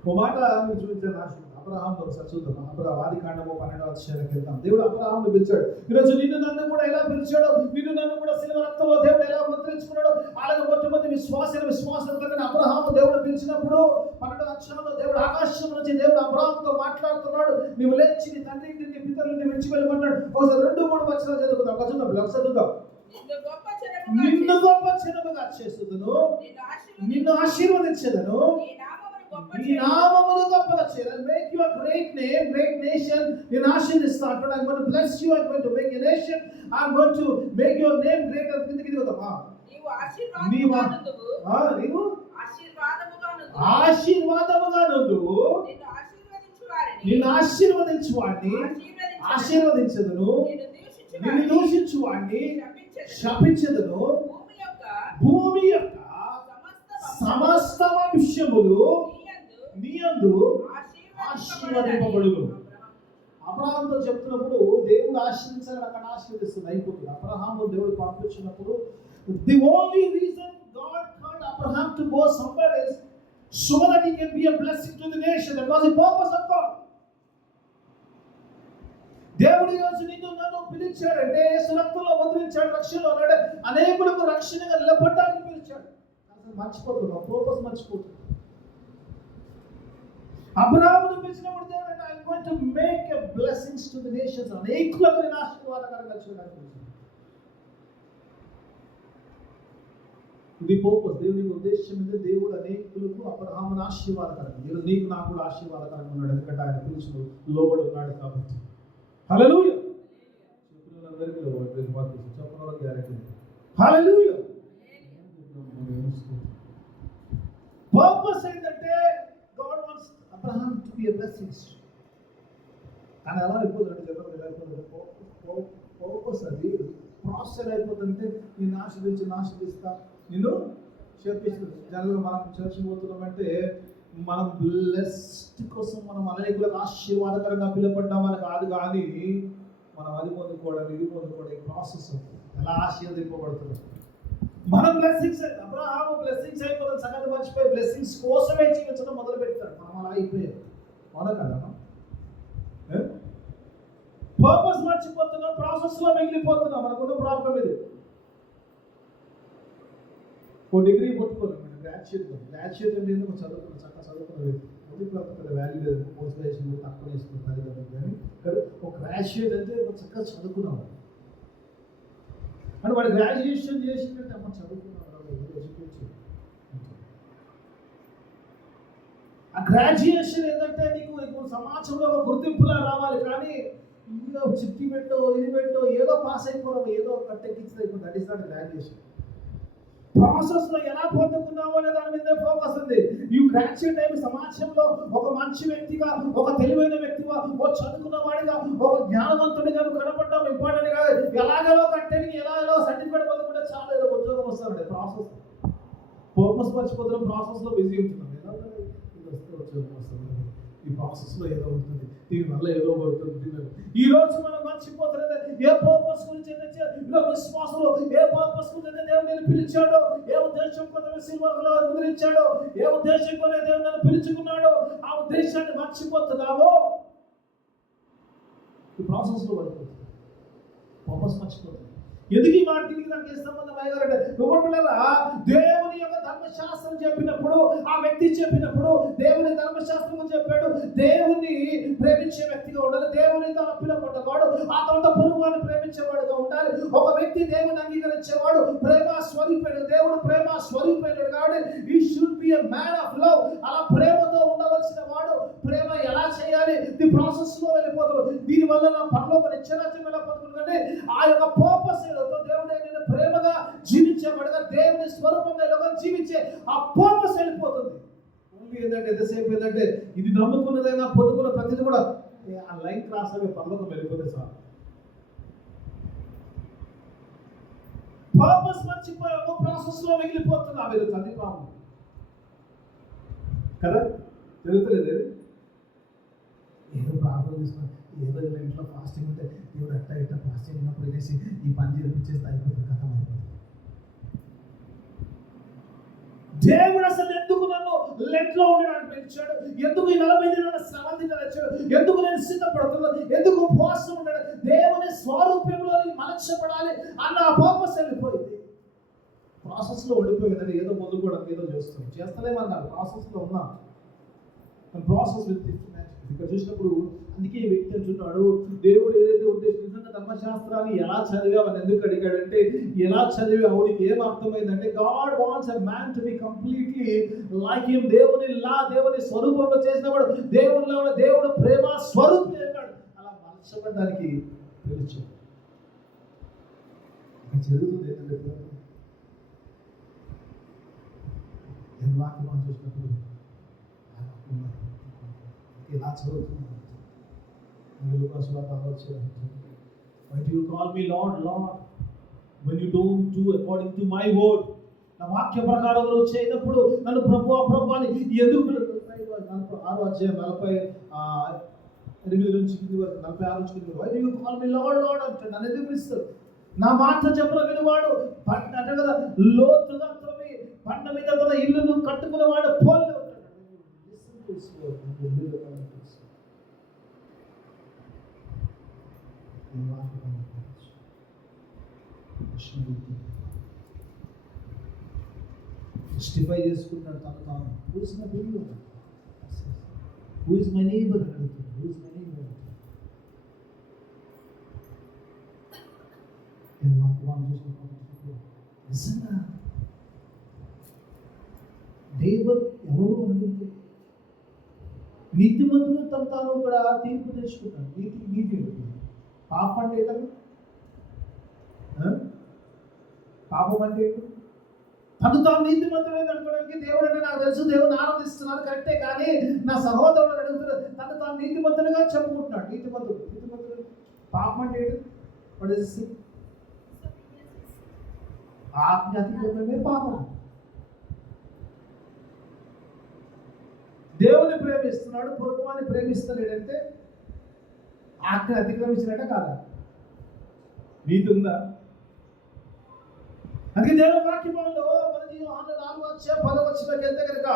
ఒక మాట మీకు చూపించాను ఆశ. అబ్రహాంతో ఒకసారి చూద్దాం. ఆది కాండము 12వ అధ్యాయానికి వెళ్తాం. దేవుడు అబ్రహాంను పిలిచాడు. ఈరోజు నిన్ను నన్ను కూడా ఎలా పిలిచాడో, నిన్ను నన్ను కూడా శిలువ రక్తంలో దేవుడు ఎలా ముద్రించుకున్నాడో, అలాగే మొట్టమొదటి విశ్వాసం కలిగిన అబ్రహాము దేవుడు పిలిచినప్పుడు 12వ అధ్యాయంలో దేవుడు ఆకాశం నుంచి దేవుడు అబ్రహాంతో మాట్లాడుతున్నాడు. నీవు లేచి నీ తండ్రి ఇంటిని, నీ పితరులని విడిచి వెళ్ళమన్నాడు. ఒకసారి 2-3 వచనాలు చదువుకుందాం. ఒకసారి చదువుదాం. నిన్ను గొప్ప జనముగా చేస్తును, నిన్ను ఆశీర్వదించెదను, నీ నామమును గొప్పగా చేయాలి. Make you a great name, great nation. నేను ఆశీర్వదిస్తాను. I'm going to bless you. I'm going to make a nation. I'm going to make your name great. కిందకి దిగుదామా? నీవు ఆశీర్వాదముగా నుండువు, నిన్ను ఆశీర్వదించు వాడిని ఆశీర్వదించదును, నిన్ను దూషించు వాడిని శపించదును. భూమి యొక్క సమస్త వంశములు నీయందు ఆశీర్వదింపబడును. అబ్రహాముతో చెప్తున్నప్పుడు దేవుడు ఆశీర్వదించాలని అక్కడ ఆశీర్వదిస్తుంది అయిపోతుంది. అబ్రహాము దేవుడు పంపించినప్పుడు the only reason God called Abraham to go somewhere else so that he can be a blessing to the nation. That was the purpose of God. దేవుడు ఈరోజు నిన్ను నన్ను పిలిచాడంటే సురక్తంలో వదిలించాడు, రక్షణలో ఉన్నాడు, అనేకులకు రక్షణగా నిలబడడానికి పిలిచాడు. అసలు మర్చిపోతున్నాం, పర్పస్ మర్చిపోతున్నాం. అబ్రహామును పిలిచినప్పుడు దేవుడు అంటే I'm going to make a blessings to the nations, అనేకులకు నేను ఆశీర్వాదకరంగా చేయడానికి పిలిచాడు. ఇది పర్పస్. దేవుని ఉద్దేశం మీద దేవుడు అనేకులకు అబ్రహామును ఆశీర్వాదకరంగా, ఈరోజు నీకు నాకు కూడా ఆశీర్వాదకరంగా ఉన్నాడు. ఎందుకంటే ఆయన పిలుచుడు లోబడి ఉన్నాడు కాబట్టి. హల్లెలూయా. చెప్పినందరికీ చెప్పడం గ్యారెంటీ. హల్లెలూయా. పర్పస్ ఏంటంటే God wants Abraham to be a blessings. కానీ ఎలా అయిపోతుందంటే జనరల్ ఎలా అయిపోతుంది, పర్పస్ అది ప్రాసెస్ అయిపోతుందంటే నిన్ను ఆశీర్వదిస్తా, నిన్ను చేపిస్తుంది. జనరల్గా మనం చర్చ్ పోతున్నామంటే మనం బ్లెస్డ్ కోసం మనం అనేకులకు ఆశీర్వాదకరంగా పిలువబడ్డామని కాదు, కానీ మనం అది పొందుకోవడం ఇది పొందుకోవడం ఈ ప్రాసెస్ ఎలా ఆశీర్వదింపబడుతుంది. మనం బ్లెస్సింగ్స్, అబ్రహాము బ్లెస్సింగ్స్ అయిపోతుంది, సంగతి మర్చిపోయి బ్లెస్సింగ్స్ కోసమే జీవించడం మొదలు పెడతాడు. మనం అలా అయిపోయాం, అవునా కదా? పర్పస్ మర్చిపోతున్నాం, ప్రాసెస్లో మిగిలిపోతున్నాం. మనకున్న ప్రాబ్లం ఇది. ఓ డిగ్రీ పట్టుకోలేదు, గ్రాడ్యుయేట్ అంటే ఏదో చదువుకున్నాను, చక్కగా చదువుకున్నది మొదటి వాల్యూ లేదు, పోస్ట్ గ్రాడ్యుయేషన్ తక్కువ వేసుకుంటుంది కదా. కానీ ఒక గ్రాడ్యుయేట్ అంటే చక్కగా చదువుకున్నాం అంటే వాడు గ్రాడ్యుయేషన్ చేసినట్టు అమ్మ చదువుకున్నాడు, ఎడ్యుకేషన్. ఆ గ్రాడ్యుయేషన్ ఏంటంటే నీకు సమాజంలో ఒక గుర్తింపులా రావాలి, కానీ ఏదో చిట్టి పెట్టో ఇది పెట్టో ఏదో పాస్ అయిపోవడం, ఏదో కట్టెక్కించి అయిపోతుంది. That is not graduation. Process లో ఎలా పొందుకున్నావో అనే దాని మీద ఫోకస్ ఉంది. ఈ గ్రాడ్యుయేట్ అయిన సమాజంలో ఒక మంచి వ్యక్తిగా, ఒక తెలివైన వ్యక్తిగా, ఒక చదువుకున్న వాడిగా, ఒక జ్ఞానవంతుడిగా కనపడడం ఇంపార్టెంట్ కాదు. ఎలాగలో కట్టెనికి ఎలాగలో సర్టిఫికేట్ పొందుకుంటే చాలా ఏదో ఉద్యోగం వస్తారండి. ప్రాసెస్ పర్పస్ మర్చిపోతున్నాం, ప్రాసెస్ లో బిజీ ఉంటున్నాం. ఎలా వస్తే ఉద్యోగం వస్తుంది, ఈ ప్రాసెస్ లో ఏదో ఉంటుంది, దీనివల్ల ఏదో పడుతుంది. ఈ రోజు మనం మర్చిపోతున్నది ఏ పర్పస్ గురించి విశ్వాసంలో ఏ పర్పస్ గురించి దేవుడు నేను పిలిచాడో, ఏ ఉద్దేశం కోసం సిల్వర్లో ముద్రించాడో, ఏ ఉద్దేశం కోసం దేవుడు నన్ను పిలుచుకున్నాడో, ఆ ఉద్దేశాన్ని మర్చిపోతున్నావో ఈ ప్రాసెస్ లో పడిపోతుంది. పర్పస్ మర్చిపోతుంది. ఎందుకు ఈ మాట తిరిగి నాకు ఏ సంబంధం అయ్యారంటే, దేవుని యొక్క ధర్మశాస్త్రం చెప్పినప్పుడు, ఆ వ్యక్తి చెప్పినప్పుడు దేవుని ధర్మశాస్త్రం చెప్పాడు, దేవుని ప్రేమించే వ్యక్తిగా ఉండాలి, దేవుని తన పిలువబడ్డవాడు, ఆ తర్వాత పొరుగువాడిని ప్రేమించేవాడుగా ఉండాలి. ఒక వ్యక్తి దేవుని అంగీకరించేవాడు, ప్రేమ స్వరూపుడు, దేవుడు ప్రేమ స్వరూపుడు కాబట్టి he should be a man of love. అలా ప్రేమతో ఉండవలసిన వాడు ప్రేమ ఎలా చేయాలి, ది ప్రాసెస్ లో వెళ్ళిపోతాడు. దీనివల్ల నా పరలోక నిత్యరాజ్యం ఎలా పొందుకుంటే ఆ యొక్క పర్పస్ దేవుడు నేను ప్రేమగా జీవించేవాడుగా, దేవుని స్వరూపంగా జీవించే ఆ పర్పస్ వెళ్ళిపోతుంది. ఓన్లీ ఏంటంటే ఎంతసేపు ఏంటంటే ఇది నమ్ముకున్నదైనా పొందుకున్న ప్రతిది కూడా ఆ లైన్ క్రాస్ అయ్యే పరలోకం వెళ్ళిపోతే సార్. పర్పస్ మర్చిపోయాము, ప్రాసెస్ లో మిగిలిపోతున్నా. మీరు చదివాము కదా, జరుగుతలేదు. ఏదో ప్రార్థన చేసుకుని ఏదో ఇంట్లో ఫాస్టింగ్ ఉంటే దేవుడు అట్ట ఇట్ట ఫాస్టింగ్ ఉన్నప్పుడు వేసి ఈ పని చేస్తే అయిపోతుంది, కథం అయిపోతుంది. దేవుడు అసలు ఎందుకు నన్ను లెట్లో ఉండడానికి పెంచాడు, ఎందుకు ఈ 40 దినాల శ్రమ తెచ్చాడు, ఎందుకు నేను సిద్ధపడుతున్నాను, ఎందుకు ఉపవాసం ఉన్నాడు, దేవుని స్వరూపంలో మలచబడాలి అన్న పర్పస్ వెళ్ళిపోయింది. ప్రాసెస్ లో ఉండిపోయిందని ఏదో పొందుకోవడానికి ఏదో చేస్తలేమన్నారు. ప్రాసెస్ లో ఉన్నా ప్రాసెస్ ఇక్కడ చూసినప్పుడు అందుకే ఈ వ్యక్తి అంటున్నాడు, దేవుడు ఏదైతే ఉద్దేశించిన ధర్మశాస్త్రాన్ని ఎలా చదివావని ఎందుకు అడిగాడంటే, ఎలా చదివావు నీకు ఏం అర్థమైందంటే, God wants a man to be completely like him. దేవుని స్వరూపంలో చేసినవాడు, దేవుడు ప్రేమ స్వరూపం అన్నాడు. అలా మలచబడడానికి పిలిచాడు. జరుగుతుంది ఏంటంటే వాక్యం చూసినప్పుడు ఎలా చదువుతున్నాడు. Why do you call me Lord, Lord, when you don't do according to my word? నా వాక్య ప్రకారం నువ్వు చేయనప్పుడు నన్ను ప్రభు అని ఎందుకు 6వ అధ్యాయం 48 నుంచి 46 నుంచి Why do you call me Lord, Lord అంటే నన్ను ఎందుకు పిలుస్తాడు? నా మాట చెప్పిన వినువాడు అంటే కదా, లోతుగా త్రవ్వి బండ మీద తన ఇల్లును కట్టుకునేవాడు పోలి ఉంటాడు. జస్టిఫై చేసుకున్నాడు తను తాను. Who is my neighbor? Who is my neighbor? Who is my neighbor? నిజంగా నైబర్ ఎవరు అనుకుంటే నీతిమంతులు తను తాను కూడా తీర్పు తెచ్చుకుంటాడు. నీతి పాపం అంటే ఏంటన్నా? పాపం అంటే ఏంటి? తను తాను నీతిమంతుడే అనుకోవడానికి దేవుడు అంటే నాకు తెలుసు, దేవుడు ఆనందిస్తున్నాడు కరెక్టే, కానీ నా సహోదరుడు అడుగుతున్నాడు, తను తాను నీతిమంతుడిగా చెప్పుకుంటున్నాడు. నీతిమంతుడు పాపం అంటే ఏంటి? పడేసి ఆజ్ఞ అతిక్రమమే పాపం. దేవుని ప్రేమిస్తున్నాడు, పొరుగువాన్ని ప్రేమిస్తలేడంటే ఆజ్ఞ అతిక్రమించినట్ట కాదా? నీతి ఉందా? అందుకే దేవుని వాక్యంలో యోహాను 4:10 వెళ్తే కనుక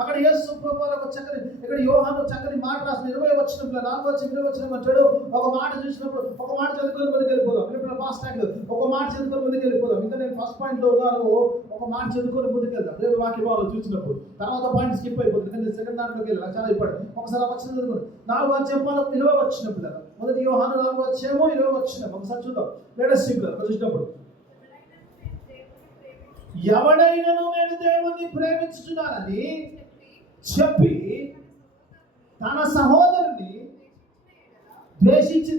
అక్కడ యేసు ప్రభువుకు చక్కని ఇక్కడ యోహాను చక్కని మాట రాసిన 20 వచనంలో 4:20 అంటాడు. ఒక మాట చూసినప్పుడు ఒక మాట చదువుకొని ముందుకు వెళ్ళిపోదాం. ఇప్పుడు ఫాస్ట్ ట్రాక్ ఒక మాట చదువుకొని ముందుకు వెళ్ళిపోదాం. ఇంకా నేను ఫస్ట్ పాయింట్ లో ఉన్నాను, ఒక మాట చదువుకొని ముందుకు వెళ్దాం. దేవుని వాక్యంలో చూసినప్పుడు తర్వాత పాయింట్ స్కిప్ అయిపోతుంది, కానీ సెకండ్ దాంట్లోకి వెళ్ళి చాలా అయిపోయాడు. ఒకసారి వచ్చిన చదువుకోండి. 4:20 వచ్చినప్పుడు మొదటి యోహాను 4:20 ఒకసారి చూద్దాం. లేటెస్ట్ చూసినప్పుడు ఎవడైనా నేను దేవుని ప్రేమించుతున్నానని చెప్పి తన సహోదరుని ద్వేషించి,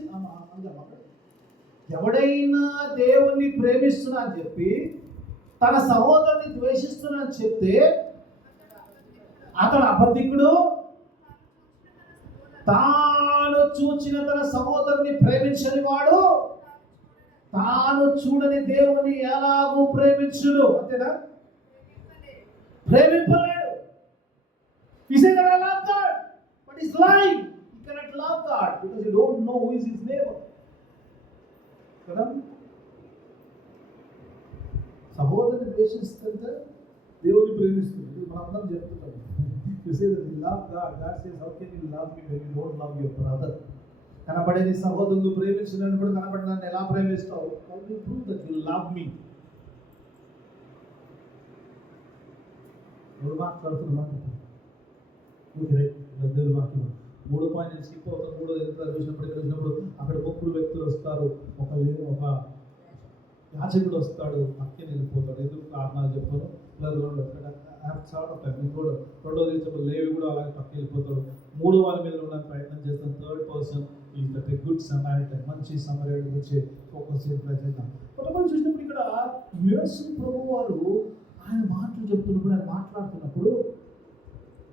ఎవడైనా దేవుణ్ణి ప్రేమిస్తున్నా అని చెప్పి తన సహోదరుని ద్వేషిస్తున్నా అని చెప్తే అతడు అబద్ధికుడు, తాను చూచిన తన సహోదరుని ప్రేమించని వాడు తాను చూడని దేవుని ఎలాగూ ప్రేమించును. అంతేనా? ప్రేమింపలేడు. He said that I love God, but he's lying. He cannot love God because he don't know who is his neighbor. కదా? సహోదరుని ద్వేషిస్తుంటే దేవుని ప్రేమిస్తుంది. మనందరం చెప్తుంటాం. You say that you love God. God says, how can you love me when you don't love your brother? కనబడే నీ సహోదరుని ప్రేమించినప్పుడు కనబడిన నన్ను ఎలా ప్రేమిస్తావు? How do you prove that you love me? ఎవరు మాట్లాడుతున్నారు? దేవుడు వాక్యం 3 పాయింట్ స్కిప్ అవుతాం. 3 ఎంత చూసినప్పుడు అక్కడ ముగ్గురు వ్యక్తులు వస్తారు. ఒక యాజకుడు వస్తాడు, పక్కన వెళ్ళిపోతాడు. ఎందుకు కారణాలు చెప్తాను. రెండోది లేవి కూడా అలాగే పక్కన వెళ్ళిపోతాడు. 3 వారి మీద ఉండడానికి ప్రయత్నం చేస్తాం. Third person is that a good Samaritan, మంచి సమరయుడి గురించి ఫోకస్ చేసే ప్రయత్నం. కొంతమంది చూసినప్పుడు ఇక్కడ యేసు ప్రభువు వారు ఆయన మాటలు చెప్తున్నప్పుడు, ఆయన మాట్లాడుతున్నప్పుడు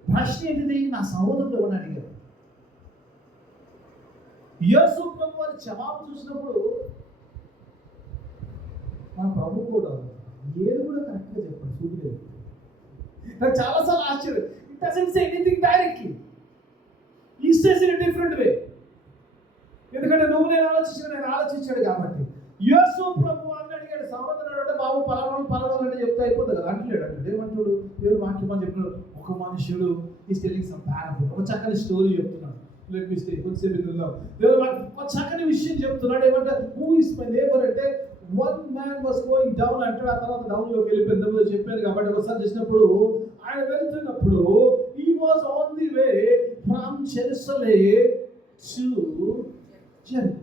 ప్రశ్న ఏంటిది? నా సహోదరుడు ఎవరిని అడిగారు. యేసు ప్రభు వారి జవాబు చూసినప్పుడు మన ప్రభు కూడా ఏది కూడా కరెక్ట్గా చెప్పాడు. చూడలేదు. నాకు చాలాసార్లు ఆశ్చర్యం. It doesn't say anything directly. He says in a different వే. ఎందుకంటే నేను ఆలోచించాడు కాబట్టి. యేసు ప్రభు వారిని అడిగాడు, సహోదరుడు అంటే బాబు పలవాళ్ళు అంటే చెప్తే అయిపోతుంది కదా. అంటలేడు. ఏమంటాడు? దేవుడు వాక్యం అని చెప్పినాడు. ఒక మనుషుడు ఈస్ టెల్లింగ్ సమ్ పారబుల్, ఒక చక్కని స్టోరీ చెప్తున్నాడు. లెట్ మీ స్టే కొంచెంసేపు విందాం. దేవుడు ఒక చక్కని విషయం చెప్తున్నాడు. ఏమంటే హూ ఇస్ మై నేబర్ అంటే one man was going down అంటాడు. ఆ తర్వాత డౌన్లోకి వెళ్ళిపోయింది చెప్పాను కాబట్టి ఒకసారి చేసినప్పుడు ఆయన వెళ్తున్నప్పుడు he was on the way from Jerusalem to Jericho.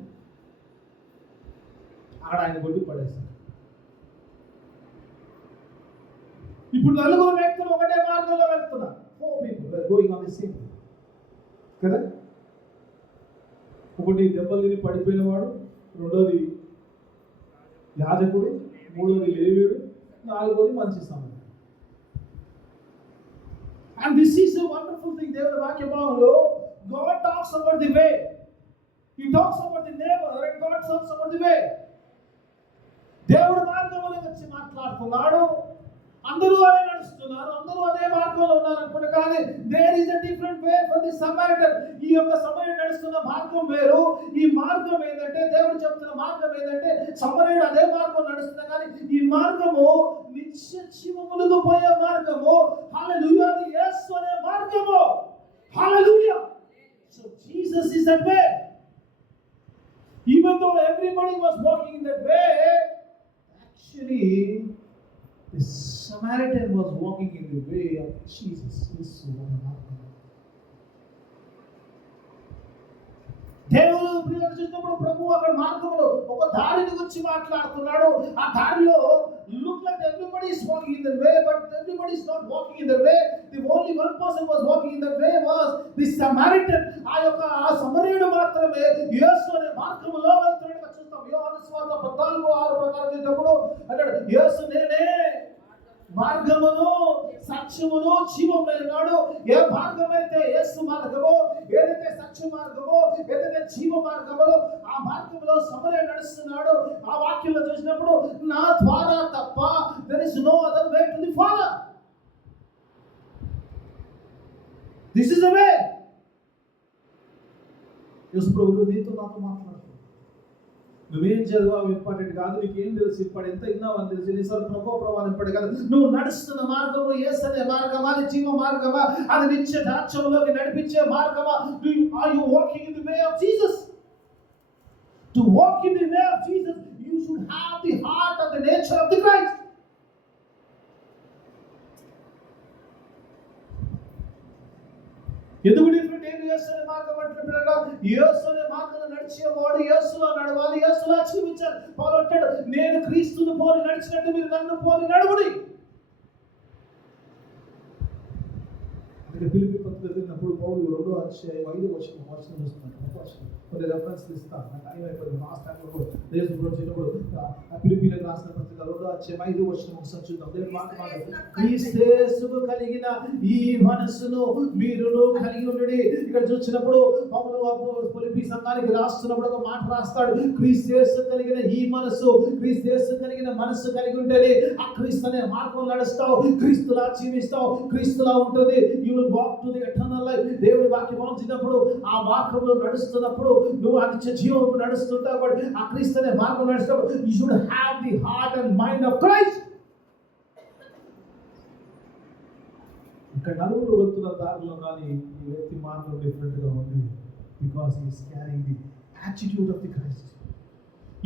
అక్కడ ఆయన కొట్టి పడేశారు. ఇప్పుడు 4 వ్యక్తులు ఒకటే మార్గంలో వెళ్తున్నారు. 4 people were going on the same way. కదా? ఒకటి దెబ్బలు తిని పడిపోయిన వాడు, రెండోది యాజకుడు, మూడోది లేవీయుడు, నాలుగోది మంచి సమయం. And this is a wonderful thing. దేవుని వాక్య భాగంలో God talks about the way. He talks about the neighbor and God talks about the way. దేవుడు మార్గంలో వచ్చి మాట్లాడుతున్నాడు. అందరూ అదే నడుస్తున్నారు, అందరూ అదే మార్గంలో ఉన్నారు అనుకుంటే, కానీ there is a different way for the Samaritan. ఈ యొక్క సమరయుడు నడుస్తున్న మార్గం వేరు. ఈ మార్గం ఏంటంటే, దేవుడు చెప్తున్న మార్గం ఏంటంటే, సమరయుడు అదే మార్గం నడుస్తున్నా కానీ ఈ మార్గము నిత్య జీవములకు పోయే మార్గము. హల్లెలూయా! యేసు అనే మార్గము. Hallelujah! So Jesus is that way. Even though everybody was walking in that way, actually the Samaritan was walking in the way of Jesus. దేవుడు ప్రియులు చూసినప్పుడు ప్రభు అక్కడ మార్గంలో ఒక దారిని గురించి మాట్లాడుతున్నాడు. ఆ దారిలో look like everybody is walking in the way, but everybody is not walking in the way. The only one person was walking in the way was the Samaritan. ఆ సమరయుడు మాత్రమే యేసు అనే మార్గంలో వెళ్తున్నట్టుగా చూస్తాం. యోహాను సువార్త 14:6 ప్రకారం చూసినప్పుడు అన్నాడు, యేసు నేనే మార్గమును సత్యమును జీవము అన్నాడు. ఏ మార్గమైతే యేసు మార్గమో, ఏదైతే సత్య మార్గమో, ఏదైతే జీవ మార్గమో, ఆ మార్గంలో సమరయుడు నడుస్తున్నాడు. ఆ వాక్యంలో చూసినప్పుడు నా ద్వారా తప్ప there is no other way to the Father. This is the way. యేసు ప్రభువు నీతో నాతో మాట్లాడుతున్నాడు. నువ్వేం చదివావు ఇంపార్టెంట్ కాదు, నీకేం తెలుసు ఇంపార్టెంట్, ఎంత విన్నావు అని తెలుసు, ఎన్నిసార్లు ప్రభావం ఇంపార్టెంట్ కాదు. నువ్వు నడుస్తున్న మార్గము యేసు అనే మార్గమా, అది జీవ మార్గమా, అది నిత్య రాజ్యంలోకి నడిపించే మార్గమా? Are you walking in the way of Jesus? To walk in the way of Jesus, you should have the heart of the nature of the Christ. ఎందుకు డిఫరెంట్? ఏం యేసు అనే మార్గం అంటే యేసు అనే మార్గంలో నడిచేవాడు యేసులో నడవాలి, యేసులా జీవించాలి. పౌలు అంటాడు, నేను క్రీస్తును పోలి నడిచినట్టు మీరు నన్ను పోలి నడువుడి. ఫిలిప్పీ పత్రిక చదివినప్పుడు పౌలు 2వ అధ్యాయం 5వ వచనం చూస్తున్నాడు. కొన్ని రెఫరెన్స్లు ఇస్తాను, నాకు టైం అయిపోయింది. లాస్ట్ టైంలో దేవుడు చూసినప్పుడు ఫిలిప్పీలకు రాసిన పత్రిక 2వ అధ్యాయం 5వ వచనం ఒకసారి చూద్దాం. దేవుడు మాట్లాడు, క్రీస్తు కలిగిన ఈ మనస్సును మీరును కలిగి ఉండండి. ఇక్కడ చూసినప్పుడు పౌలు ఫిలిప్పీ సంఘానికి రాస్తున్నప్పుడు ఒక మాట రాస్తాడు, క్రీస్తు కలిగిన ఈ మనస్సు, క్రీస్తు కలిగిన మనస్సు కలిగి ఉంటేనే ఆ క్రీస్తు అనే మార్గంలో నడుస్తావు, క్రీస్తులా జీవిస్తావు, క్రీస్తులా ఉంటుంది. You will walk to the eternal life. దేవుడి వాక్యం వాంచినప్పుడు ఆ మార్గంలో నడుస్తున్నప్పుడు నువ్వు నిత్య జీవంలో నడుస్తుంటావు. ఆ క్రీస్తు అనే మార్గం నడుస్తున్నప్పుడు you should have the heart and mind of Christ. ఇక్కడ నలుగురు వెళ్తున్న దారిలో కానీ ఈ వ్యక్తి మార్గం డిఫరెంట్ గా ఉంది. Because he is carrying the attitude of the Christ.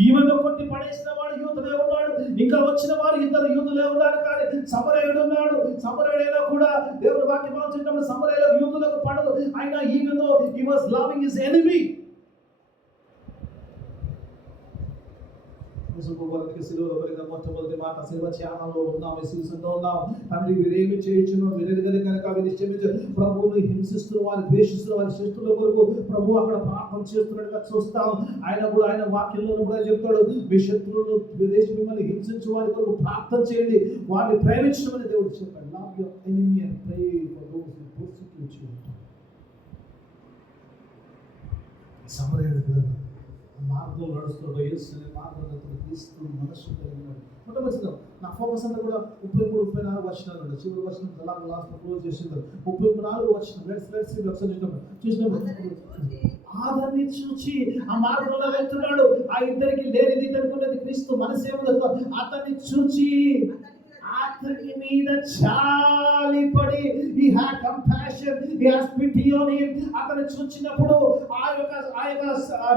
ఈమెతో కొట్టి పడేసిన వాడు యూదులే ఉన్నాడు, ఇంకా వచ్చిన వారు ఇద్దరు యూదులే ఉన్నారు. కానీ సమరయుడు ఉన్నాడు. సమరయుడైనా కూడా దేవుడు వాక్యం వాంచినప్పుడు సమరయుల యూదులకు పడదు. అయినా ఈమెతో he was loving his enemy. సిలువలో కలిగిన మొట్టమొదటి మాట, సిలువ త్యాగంలో ఉన్నాం, విశ్వాసంలో ఉన్నాం. తండ్రి వీరేమి చేయించును వీరెరుగని కనుక వినిశ్చయించు. ప్రభువుని హింసిస్తున్న వారి, ద్వేషిస్తున్న వారి శిష్టుల కొరకు ప్రభు అక్కడ ప్రార్థన చేస్తున్నట్టుగా చూస్తాం. ఆయన కూడా ఆయన వాక్యంలో కూడా చెప్తాడు, మీ శత్రువులను మిమ్మల్ని హింసించు వారి కొరకు ప్రార్థన చేయండి, వారిని ప్రేమించమని దేవుడు చెప్పాడు. Love your enemy and pray for those who persecute you. సమరయుడు మార్గంలో నడుస్తున్న యేసుని మార్గంలో క్రీస్తు మనస్సు కలిగినాడు. మొట్టమొదటిగా నా ఫోకస్ అంతా కూడా 33-34 వచనాలు ఉంటాయి. చివరి వచనం లాస్ట్ క్లోజ్ చేసింది 34 వచనం. లెట్స్ చూసినప్పుడు ఆదరణి చూచి ఆ మార్గంలో వెళ్తున్నాడు. ఆ ఇద్దరికి లేనిది అనుకున్నది క్రీస్తు మనసు ఏముందో అతన్ని చూచి అతని మీద జాలిపడి he had compassion, he has pity on him. అతను చూచినప్పుడు ఆ యొక్క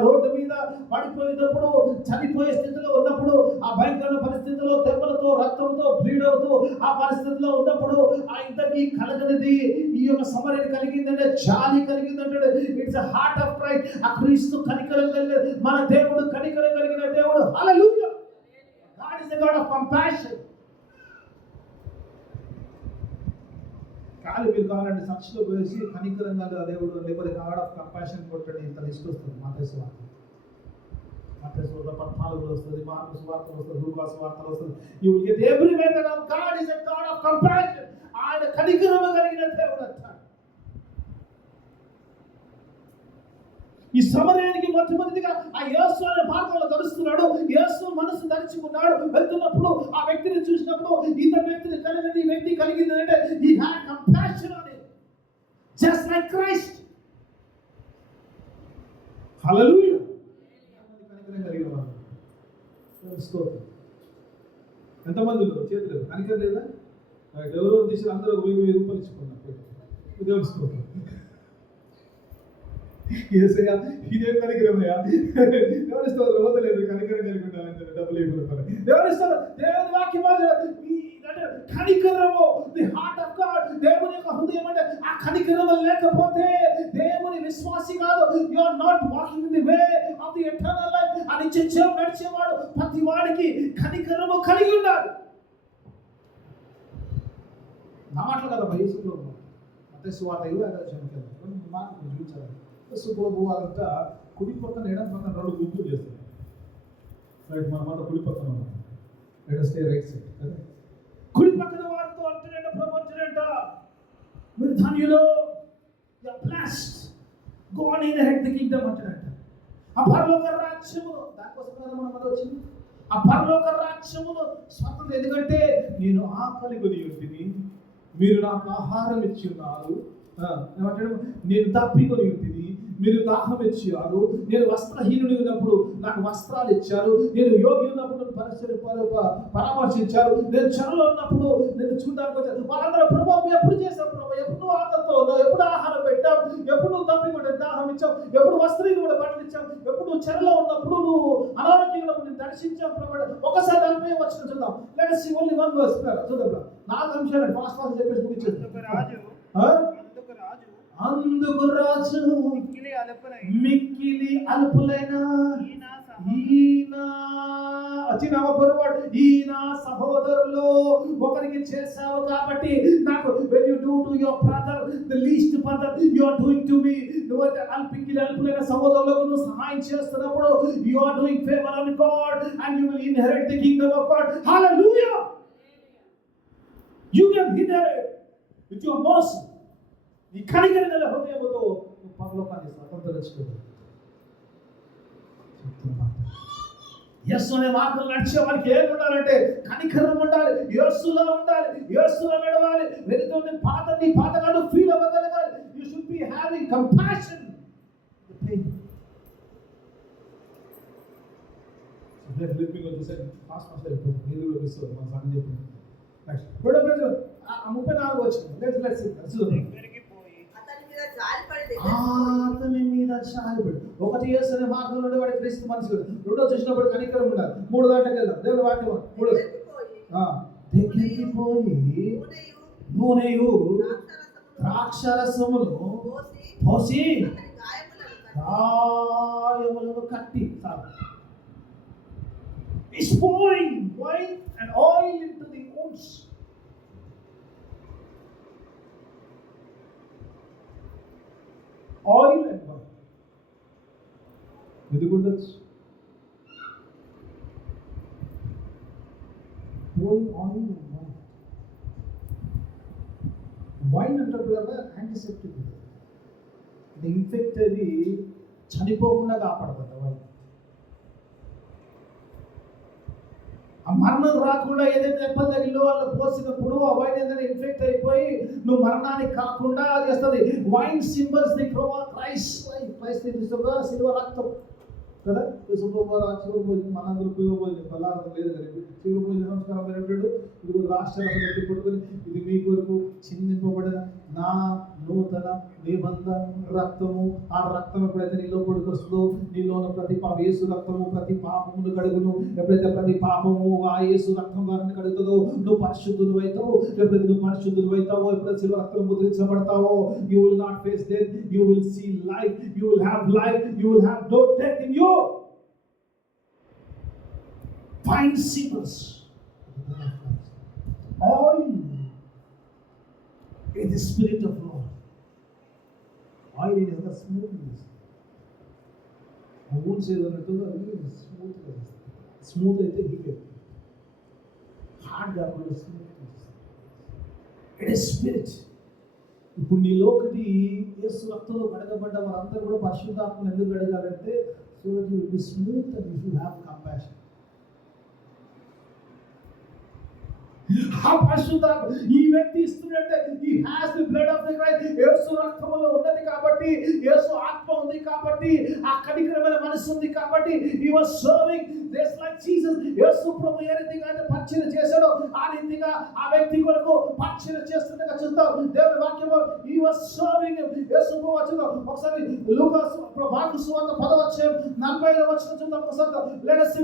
రోడ్డు మీద పడిపోయినప్పుడు, చనిపోయే స్థితిలో ఉన్నప్పుడు, ఆ భయంకర పరిస్థితిలో దెబ్బలతో రక్తంతో బ్లీడ్ అవుతూ ఆ పరిస్థితిలో ఉన్నప్పుడు ఆ ఇద్దరికి కలగనిది ఈ యొక్క సమరని కలిగిందంటే జాలి కలిగిందంటే it's a heart of Christ. ఆ క్రీస్తు కనికరం కలిగిన మన దేవుడు, కనికరం కలిగిన దేవుడు. హల్లెలూయా. God is a God of compassion. కాలు మీరు కావాలంటే సాక్షిలో పోసి కనికరంగా దేవుడు లేకపోతే గాడ్ ఆఫ్ కంపాషన్ కొట్టండి. ఇంత లిస్ట్ వస్తుంది. మత్తయి సువార్త 14 వస్తుంది, మార్కు సువార్త వస్తుంది, లూకా సువార్త వస్తుంది. You will get everywhere that God is a God of compassion. ఆయన కనికరం కలిగిన దేవుడు అంటాడు. ఈ సమరయానికి మొట్టమొదటిగా ఆ యేసు అనే మార్గంలో నడుస్తున్నాడు. యేసు మనసు తరుచుకున్నాడు. వెళ్తున్నప్పుడు ఆ వ్యక్తిని చూసినప్పుడు ఇతర వ్యక్తిని కలిగింది, ఈ వ్యక్తి కలిగింది అంటే he had compassion on him just like Christ. హల్లెలూయా. కనికరం కలిగిన వాడు. ఎంతమంది ఉన్నారు చేతులు? కనికరం లేదా? ఎవరో తీసి అందరూ 1000 రూపాయలు ఇచ్చుకున్నారు. దేవుని స్తోత్రం. ఏసయ్యా ఇదే కనికరమయ్యా. దేవుని స్తోత్రం. వదలేదు కనికరం కలిగి ఉండాలంటే డబ్బులు ఇవ్వరు. దేవుని స్తోత్రం. దేవుని వాక్యం కనికరము, ది హార్ట్ ఆఫ్ గాడ్. దేవుని యొక్క హృదయం అంటే ఆ కనికరం లేకపోతే దేవుని విశ్వాసి కాదు. You are not walking in the way of the eternal life. ఆ నిత్య జీవం నడిచేవాడు ప్రతి వాడికి కనికరము కలిగి ఉండాలి. నా మాటలు కదా బయసులో మత్తయి సువార్త 25 మార్కులు చూపించాలి. సుప్రభు వాళ్ళంట కుడి పక్కన ఎడం పక్కన 2 గుర్తులు చేస్తారు. రైట్, మన మాట కుడి పక్కన స్టే రైట్ సైడ్ కదా. కుడి పక్కన వారితో అంటున్నాడు ప్రభు అంటున్నాడంట, మీరు ధన్యులు, you are blessed, go on inherit the kingdom అంటున్నాడంట. ఆ పరలోక రాజ్యములో, దానికోసం కదా మనం మన వచ్చింది, ఆ పరలోక రాజ్యములో స్వతంత్రం. ఎందుకంటే నేను ఆకలి కొని ఉంటిని, మీరు నాకు ఆహారం ఇచ్చి ఉన్నారు. ఏమంటాడు, నేను తప్పికొని ఉంటిని, మీరు దాహం ఇచ్చారు. నేను వస్త్రహీనుడి ఉన్నప్పుడు నాకు వస్త్రాలు ఇచ్చారు. నేను యోగి ఉన్నప్పుడు పరామర్శించారు. నేను చెరలో ఉన్నప్పుడు నేను చూడడానికి వచ్చాను. వాళ్ళందరూ ప్రభావం ఎప్పుడు చేశావు ప్రభావ? ఎప్పుడు ఆకలితో ఉన్నావు? ఎప్పుడు ఆహారం పెట్టావు? ఎప్పుడు నువ్వు తప్పి కూడా దాహం ఇచ్చావు? ఎప్పుడు వస్త్రహీనుడు కూడా బట్టలు ఇచ్చావు? ఎప్పుడు నువ్వు చెరలో ఉన్నప్పుడు, నువ్వు అనారోగ్యంగా ఉన్నప్పుడు నేను దర్శించావు ప్రభావ? ఒకసారి నలభై వచ్చిన చూద్దాం. Let us see only one verse. చూద్దాం. 4 అంశాలు ఫాస్ట్ చెప్పేసి ముగించేస్తాం. అందుకు రాజు మిక్కిలి అల్పులైన ఈయన వచ్చిన పొరపాటు ఈ నా సహోదరులు ఒకరికి చేశావు కాబట్టి నాకు, when you do to your brother the least brother you are doing to me, నువ్వు అల్పులైన సహోదరులకు నువ్వు సహాయం చేస్తున్నప్పుడు you are doing favor on God and you will inherit the kingdom of God. Hallelujah. You can inherit with your mercy. నీ కనికరమైన హృదయముతో నువ్వు పరలోకాన్ని స్వతంత్రించుకోవాలి. యేసు అనే మార్గంలో నడిచే వారికి ఏం ఉండాలంటే కనికరం ఉండాలి, యేసులో ఉండాలి, యేసులో నడవాలి. వెళ్తూ నీ పాతగాడు ఫీల్ అవ్వగలగాలి. You should be having compassion the pain. Let me go to said fast అయిపోతుంది. మీరు కూడా మిస్ అవుతుంది. మన సంగతి చెప్పింది. నెక్స్ట్ కూడా ప్లీజ్ 34 వచ్చింది. లెట్స్ అతని మీద జాలిపడి. ఒకటి యేసు అనే మార్గంలో వాడి క్రీస్తు మనుషుడు. రెండో చూసినప్పుడు కనికరం ఉండాలి. 3 దాంట్లోకి వెళ్దాం. దేవుని వాక్యం 3 దగ్గరికి పోయి నూనెయు ద్రాక్షరసమును పోసి గాయములను కట్టి. He's pouring wine and oil into the wounds. Oil and wine. Very good. Pouring oil and wine. Wine అంటే కూడా యాంటీసెప్టిక్. ఇది ఇన్ఫెక్ట్ అది చనిపోకుండా కాపాడుతుంది వైన్. ఆ మరణం రాకుండా ఏదైతే దెబ్బలు తగిలిలో వాళ్ళు పోసినప్పుడు ఆ వైన్ ఏదైనా ఇన్ఫెక్ట్ అయిపోయి నువ్వు మరణానికి కాకుండా చేస్తుంది. Wine symbols the Christ life. Christ శిలువ రక్తం కదా. చివరిపోయింది మనందరూ పిలువబోయింది. బలార్థం లేదు కదా. చివరిపోయింది సంస్కారం అయినప్పుడు ఇది రాష్ట్ర పట్టుకొని ఇది మీ కొరకు చిందింపబడిన నా నూతన నిబంధన రక్తము. ఆ రక్తం ఎప్పుడైతే నీలో పడుకొస్తుందో నీలో ప్రతి యేసు రక్తము ప్రతి పాపమును కడుగును. ఎప్పుడైతే ప్రతి పాపము ఆ యేసు రక్తం ద్వారా కడుగుతుందో నువ్వు పరిశుద్ధుడు అవుతావు. ఎప్పుడైతే నువ్వు పరిశుద్ధుడు అవుతావో, ఎప్పుడైతే శిలువ రక్తం ముద్రించబడతావో, you will not face death, you will see life, you will have life, you will have no death in you. Fine seekers all in the spirit of Lord. Oil is the smoothness. Wounds ఏదన్నట్టుగా స్మూత్గా స్మూత్ అయితే హీట్ హార్డ్ కాకుండా స్మూత్. It is spirit. ఇప్పుడు నీలో ఒకటి యేసు రక్తంలో కడగబడ్డ వారందరూ కూడా పరిశుద్ధాత్మను ఎందుకు కడగాలంటే so that you will be smooth and you will have compassion. ఆ పరిశుద్ధాత్మ ఈ వ్యక్తి ఇస్తున్నట్టే he has the blood of the Christ. యేసు రక్తములో ఉన్నది కాబట్టి, యేసు ఆత్మ ఉంది కాబట్టి, ఆ కనికరమైన మనసు ఉంది కాబట్టి he was serving just like Jesus. యేసు ప్రభు ఏ రీతిగా అయితే పరిచర్య చేశాడో ఆ రీతిగా ఆ వ్యక్తి కొరకు పరిచర్య చేస్తుండగా చూస్తాం. దేవుని వాక్యంలో he was serving. యేసు ప్రభు చూద్దాం ఒకసారి లూకాసు మార్కు సువార్త 10వ అధ్యాయం 45వ వచనం చూద్దాం ఒకసారి. let us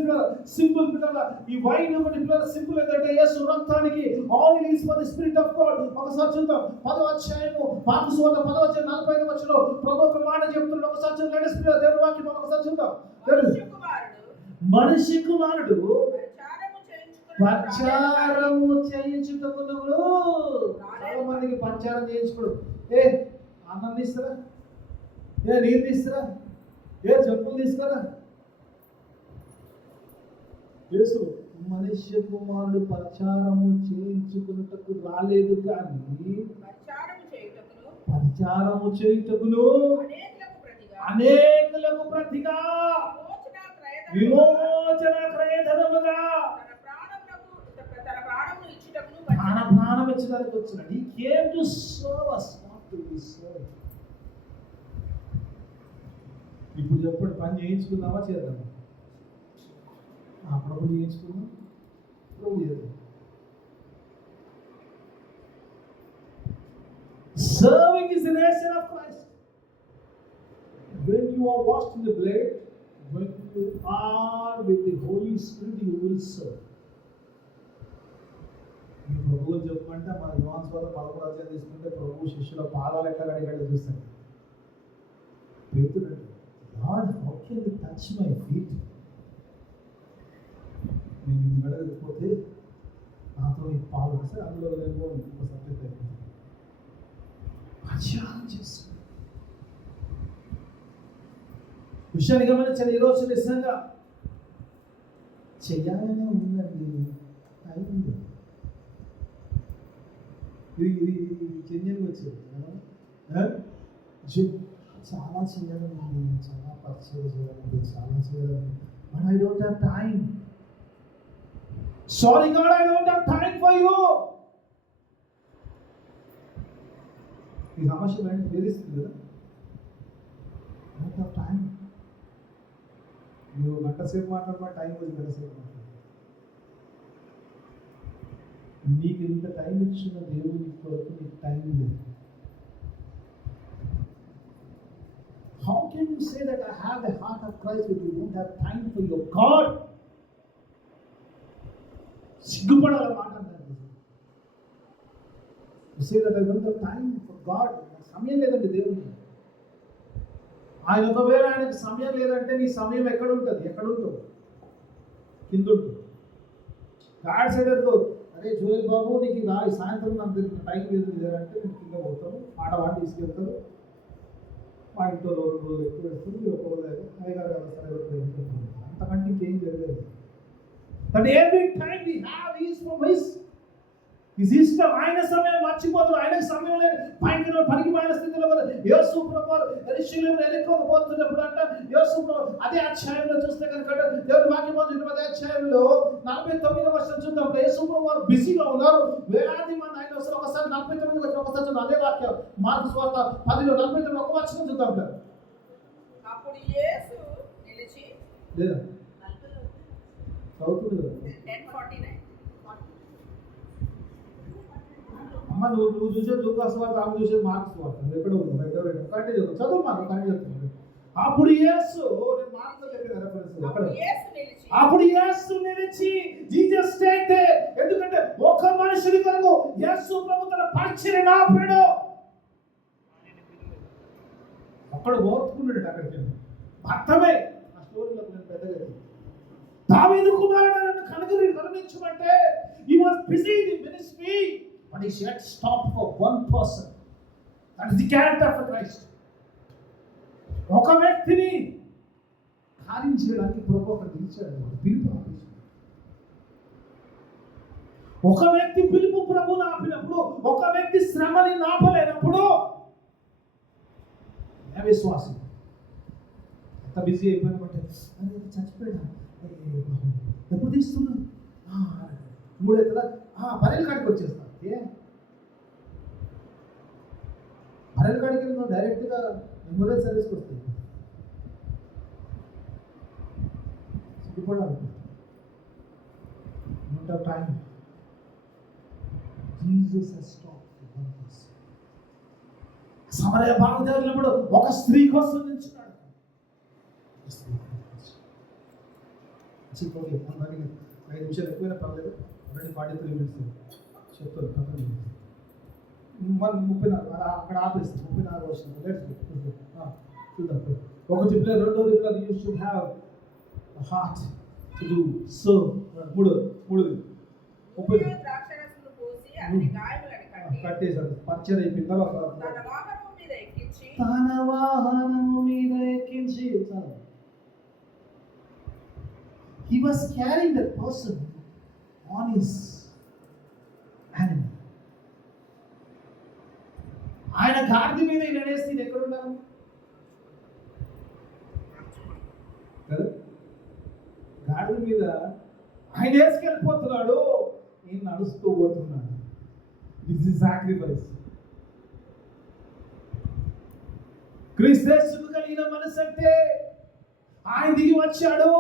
సింపుల్ బిడ్డలా ఈ వైన్ ఒకటి బిడ్డల సింపుల్ ఏంటంటే యేసు రక్తానికి oil is for the spirit of God. ఒకసారి చూద్దాం 10వ అధ్యాయము మార్కు సువార్త 10వ అధ్యాయం 45వ వచనం ప్రభు ఒక మాట చెప్తున్నాడు. ఒకసారి చూద్దాం. let us దేవుని వాక్యం ఒకసారి చూద్దాం. మనిషి కుమారుడు పరిచారము చేయించుటకును. చాలా మందికి పరిచారం చేయించుకోడు. ఏ అన్నం తీస్తారా, ఏ నీరు తీస్తారా, ఏ చెప్పులు తీసుకురా. యేసు మనిషి కుమారుడు పరిచారము చేయించుకున్నటకు రాలేదు కానీ పరిచారము చేయుటకును అనేకులకు ప్రతిగా విమోచన క్రయధనముగా తన ప్రాణం ఇచ్చడానికి వచ్చినాడు. He came to serve us, not to be served. ఇప్పుడు చెప్పండి, పని చేయించుకుందామా చేద్దామా? ప్రభు చేయించుకుందాం, ప్రభు చేద్దాం. Serving is the nature of Christ. When you are washed in the blood, when you are with the Holy Spirit, you will serve. ఈ ప్రభువు చెప్పమంటే మన యోహాను సువార్త 11వ అధ్యాయం తీసుకుంటే ప్రభు శిష్యుల పాదాలు ఎట్లా కడిగాడో చూస్తాడు. పేతురు, Lord, how can you touch my feet? నేను ఇది అడగకపోతే నాతో నీకు పాలు వస్తే అందులో నేను ఇంకో సబ్జెక్ట్ అయిపోతుంది. త్యాగం చేస్తుంది. విషయాన్ని గమనించండి. ఈరోజు నిజంగా చెయ్యాలనే ఉందండి, టైం ఉంది. ఇది చెయ్యని వచ్చేది చాలా చేయాలని, చాలా పరిచయం చేయాలని, చాలా చేయాలని. But I don't have time. Sorry God, I don't have time for you. ఈ సమస్య మైండ్ వేధిస్తుంది కదా. I don't have time. నువ్వు గంట సేపు మాట్లాడమా, టైం వచ్చి గంట సేపు మాట్లాడు. నీకు ఇంత టైం ఇచ్చిన దేవుని కొరకు నీకు టైం లేదు. How can you say that I have the heart of Christ but you don't have time for your God? సిగ్గుపడాల మాట అంటారు. You say that I don't have time for God. సమయం లేదండి దేవునికి. ఆయన ఒకవేళ ఆయనకు సమయం లేదంటే నీ సమయం ఎక్కడ ఉంటుంది? కింద ఉంటుంది. God said that, అరే జోయల్ బాబు నీకు సాయంత్రం నాకు టైం లేదు లేదంటే నేను కింద పోతాను, ఆడవాడిని తీసుకెళ్తాను, మా ఇంట్లో 2 రోజులు ఎక్కువ వేస్తుంది, ఒక్కొక్క అయ్యగారు సరే అంతకంటే ఇంకేం జరగలేదు. But every time we have is from his ఇష్టం. ఆయన సమయం మర్చిపోతాడు. ఆయనకు సమయం లేదు. భయంకర పనికిమాలిన స్థితిలో యేసు ప్రభువు యెరూషలేములో ఎన్నుకోబోతున్నప్పుడు అంట, యేసు ప్రభువు అదే అధ్యాయంలో చూస్తే కనుక దేవుని వాక్యం 20వ అధ్యాయంలో 49వ వచనం చూద్దాం. యేసు ప్రభువు వారు బిజీగా ఉన్నారు. వేలాది మంది ఆయన వస్తారు. ఒకసారి 49వ వచనం ఒకసారి చూద్దాం. అదే వాక్యం మార్కు సువార్త 10లో 49 ఒక వచనం చూద్దాం. అప్పుడు యేసు నిలిచి లేదా చదువుతుంది 10:49 అమ్మ నువ్వు చూసేది లూకాసు వార్త, ఆమె చూసేది మార్క్స్ వార్త. ఎక్కడ ఉంది? కరెక్ట్ చదువు. చదువు మాకు కరెక్ట్ చెప్తుంది. అప్పుడు యేసు, నేను మార్క్స్ చెప్పిన రెఫరెన్స్ అక్కడ. అప్పుడు యేసు నిలిచి, జీసస్ స్టేడ్ దేర్. ఎందుకంటే ఒక్క మనుషుడి కొరకు యేసు ప్రభు తన పరిచర్యను ఆపాడు. అక్కడ ఓర్చుకున్నాడు. అక్కడికి అర్థమే ఆ స్టోరీలో నేను పెద్దగా దావీదు కుమారుడు కరుణించమంటే he was busy in ministry. But he said stop for one person. That is the character of Christ. ఒక వ్యక్తిని కార్యం చేయడానికి ప్రభు అక్కడ నిలిచాడు. ఒక వ్యక్తి పిలుపు ప్రభువుని ఆపినప్పుడు, ఒక వ్యక్తి శ్రమని ఆపలేనప్పుడు విశ్వాసం ఎంత బిజీ అయిపోయినట్టే. అది చచ్చిపోయినా ఎప్పుడు తీస్తున్నా 3 ఎకరాల బరెల కాడికి వచ్చేస్తాను. బరెల కాడికి నువ్వు డైరెక్ట్గా మెమోరియల్ సర్వీస్కి వస్తాయి. సిగ్గుపడాలి. Time Jesus has stopped for one person. సమరయ బాగుదేవులప్పుడు ఒక స్త్రీ కోసం నిల్చున్నాడు. 5 నిమిషాలు ఎక్కువైనా పర్లేదు. 43 minutes చెప్తాను. 34 అక్కడ ఆపేస్తాను. 34 వర్షం చూద్దాం. ఒకటి ప్లేయర్, రెండోది player. You should have heart to do so. మూడోది కట్టేశాడు. పంచర్ అయిపోయిన తర్వాత తన వాహనము మీద ఎక్కించి he was carrying that person on his animal. ఆయన గాడిద మీద నడేస్తే ఎక్కడ ఉన్నారు కదా? గాడిద మీద ఆయన వేసుకెళ్ళిపోతున్నాడు, నేను నడుస్తూ పోతున్నాడు. This is sacrifice. క్రీస్తు కలిగిన మనసు అంటే ఆయన దిగి వచ్చాడు.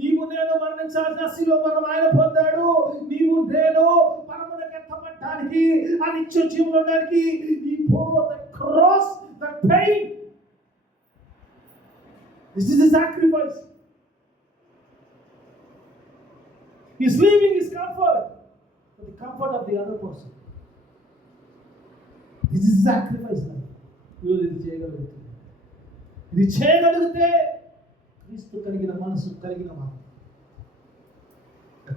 నీవు నేను మరణించాల్సిన శిలువ మరణం ఆయన పొందాడు. నీవు నేను పరమునకు ఎత్తబడడానికి, ఆ నిత్య జీవం ఉండడానికి he bore the cross, the pain. This is the sacrifice. He is leaving his comfort for the comfort of the other person. This is sacrifice. ఇది చేయగలిగితే క్రీస్తు కలిగిన మనసు కలిగిన వారు.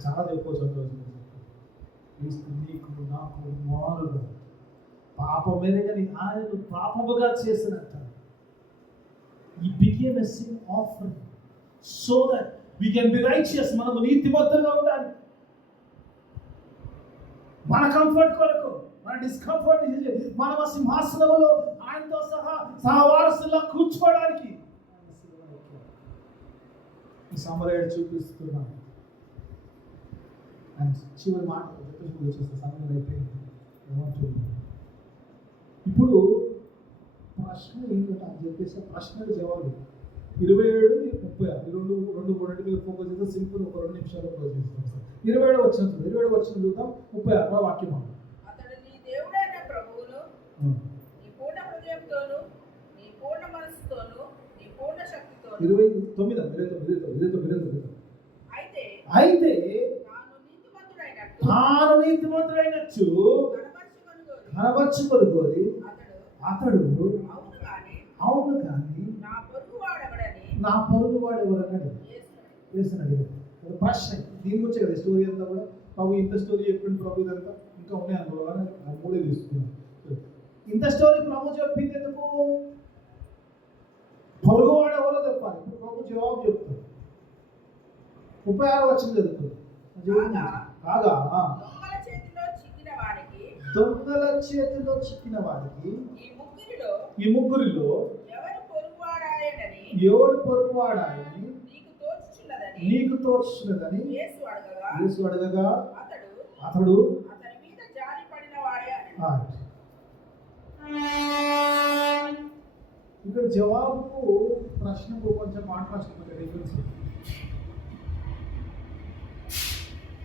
చాలా చెప్పుకోవచ్చు. క్రీస్తు నీకు నాకు మారుగా పాపమేరగని ఆయన పాపముగా చేసినట్ట. He became a sin offering so that we can be righteous. మనము నీతిమంతులుగా ఉండాలి. మన కంఫర్ట్ కొరకు, మన డిస్కంఫర్ట్, మన సింహాసనంలో ఆయనతో సహవారసులా కూర్చోవడానికి ఈ సమరయుడు చూపిస్తున్నాడు. అండ్ చివరి మాట వచ్చేస్తే సమయం అయిపోయింది. ఇప్పుడు ప్రశ్న ఏంటంటే అని చెప్పేసి ప్రశ్నలు జవాబు 27-30 రెండు మీద ఫోకస్ చేస్తే సింపుల్ ఒక 2 నిమిషాలు ఫోకస్ చేస్తాం సార్. 27 వచ్చిన చూద్దాం. 36 వాక్యం. అతడు నీ దేవుడైన ప్రభువును నీ పూర్ణ హృదయంతోను నీ పూర్ణ మనస్సుతోను నీ పూర్ణ శక్తితోను 29 అయితే తాను నీతిమంతుడైనచ్చు కనబరచుకొనుగోరి అతడు అవును కానీ నా పొరుగు వాడు ఎవరన్నాడు వేసినాడు. ప్రశ్న దీని గురించి కదా స్టోరీ అంతా కూడా. ప్రభు ఇంత స్టోరీ చెప్పింది ప్రభు, ఇదంతా ఇంకా ఉన్నాయి అనుకోవాలి. మూడే తీసుకున్నాను. ఇంత స్టోరీ ప్రభు చెప్పింది ఎందుకు? పొరుగువాడు ఎవరో చెప్పాలి. ఇప్పుడు ప్రభు జవాబు చెప్తాడు. 36 వచ్చింది చదువుతుంది. కాగా దొంగల చేతిలో చిక్కిన వాడికి ఈ ముగ్గురిలో ఎవడు పొరుగువాడాయని నీకు తోచున్నదని యేసు అడగగా అతడు ఇక్కడ జవాబుకు ప్రశ్నకు కొంచెం కాంట్రాస్ట్ డిఫరెన్స్.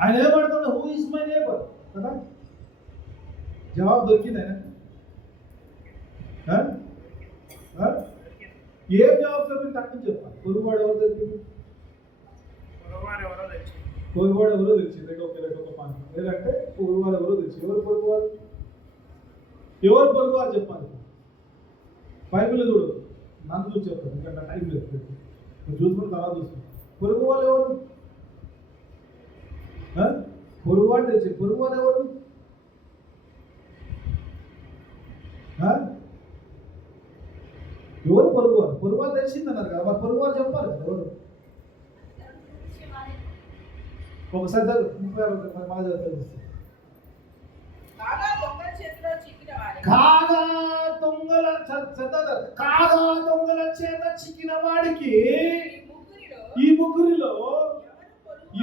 ఆయన ఏమడుతున్నాడు? హూ ఇస్ మై నేబర్ కదా. జవాబు దొరికింది ఆయన. ఏం జవాబు దొరికింది తక్కువ చెప్పాలి. పొరుగువాడు ఎవరు దొరికింది? పొరుగువాడు ఎవరో తెలిసింది. రెండొక పాయింట్. లేదంటే పొరుగువాడు ఎవరో తెలిసింది. ఎవరు పొరుగువారు చెప్పాలి. బైబిల్ చూడు, నన్ను చూసి చెప్తాను. ఎందుకంటే టైం లేదు. చూసుకుని తర్వాత చూసుకుని పొరుగువాళ్ళు ఎవరు? పొరుగువాడు తెలిసి. పొరుగువాడు ఎవరు? ఎవరు పొరుగువారు? పొరుగువారు తెలిసింది అన్నారు కదా. మరి పొరుగువారు చెప్పాలి కదా ఎవరు? ఒకసారి కాగా దొంగల చేత చిక్కిన వాడికి ఈ ముగ్గురిలో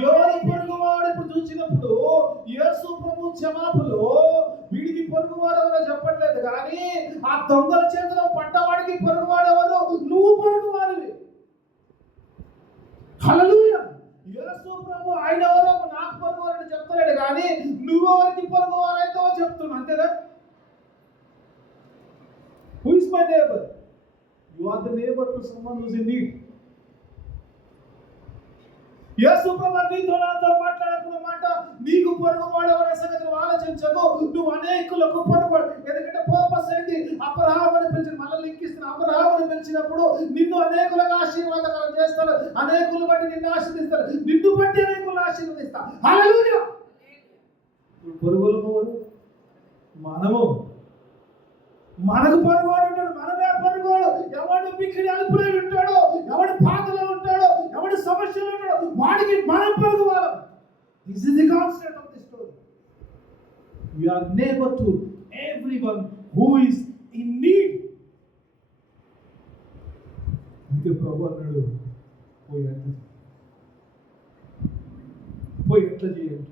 ఎవరు పొరుగువాడు? ఇప్పుడు చూసినప్పుడు యేసు ప్రభు క్షమాపణలో వీడికి పొరుగువాడు ఎవరో చెప్పట్లేదు, కానీ ఆ దొంగల చేతిలో పడ్డవాడికి పొరుగువాడు ఎవరు? నువ్వు పొరుగువాడివి. హల్లెలూయా. యేసు ప్రభు ఆయన ఎవరో నాకు పొరుగువారని చెప్తలేడు, కానీ నువ్వెవరికి పొరుగువారైతే చెప్తున్నా. అంతేనా? Who is my neighbor? You are the neighbor to someone who is in need. యేసు ప్రభు నీతో నాతో మాట్లాడుతున్న మాట, నీకు పొరుగువాడు అనే సంగతి నువ్వు ఆలోచించకు. నువ్వు అనేకులకు పొరుగువాడు. ఎందుకంటే పర్పస్ ఏంటి? అబ్రహాముని పిలిచిన, మళ్ళీ లింకిస్తున్న. అబ్రహాముని పిలిచినప్పుడు నిన్ను అనేకులకు ఆశీర్వాదకరం చేస్తాడు. అనేకులు బట్టి నిన్ను ఆశీర్వదిస్తాడు. నిన్ను బట్టి అనేకులను ఆశీర్వదిస్తా. హల్లెలూయా. పొరుగులు మనము, మనకు పొరుగువాడు ఉంటాడు. మనమే పొరుగువాడు. ఎవడు బిక్కిడి అలుపులో ఉంటాడో, ఎవడు బాధలో ఉంటాడో, ఎవడు సమస్యలో ఉంటాడో వాడికి మనం పొరుగువాడు. This is the concept of this story. We are neighbor to everyone who is in need. అందుకే ప్రభు అన్నాడు, పోయి ఎట్లా చేయండి.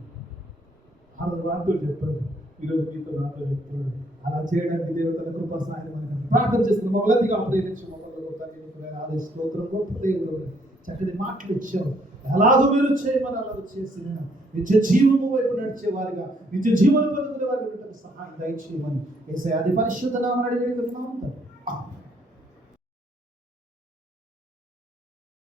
వార్తలు చెప్పాడు. ఈరోజు మీతో నాతో చెప్తున్నాడు. అలా చేయడానికి దేవతల కృపా సహాయం మనకు ప్రార్థన చేస్తున్నాం. మమ్మల్నిగా ప్రేమించు. మమ్మల్ని స్తోత్రం. గొప్ప దేవుడు, చక్కటి మాటలు ఇచ్చావు. ఎలాగో మీరు చేయమని అలాగ చేసి నిత్య జీవము వైపు నడిచే వారిగా, నిత్య జీవన పొందుకునే వారికి సహాయం దయచేయమని యేసయ్య పరిశుద్ధ నామమున అడిగి వేడుకుంటున్నాము.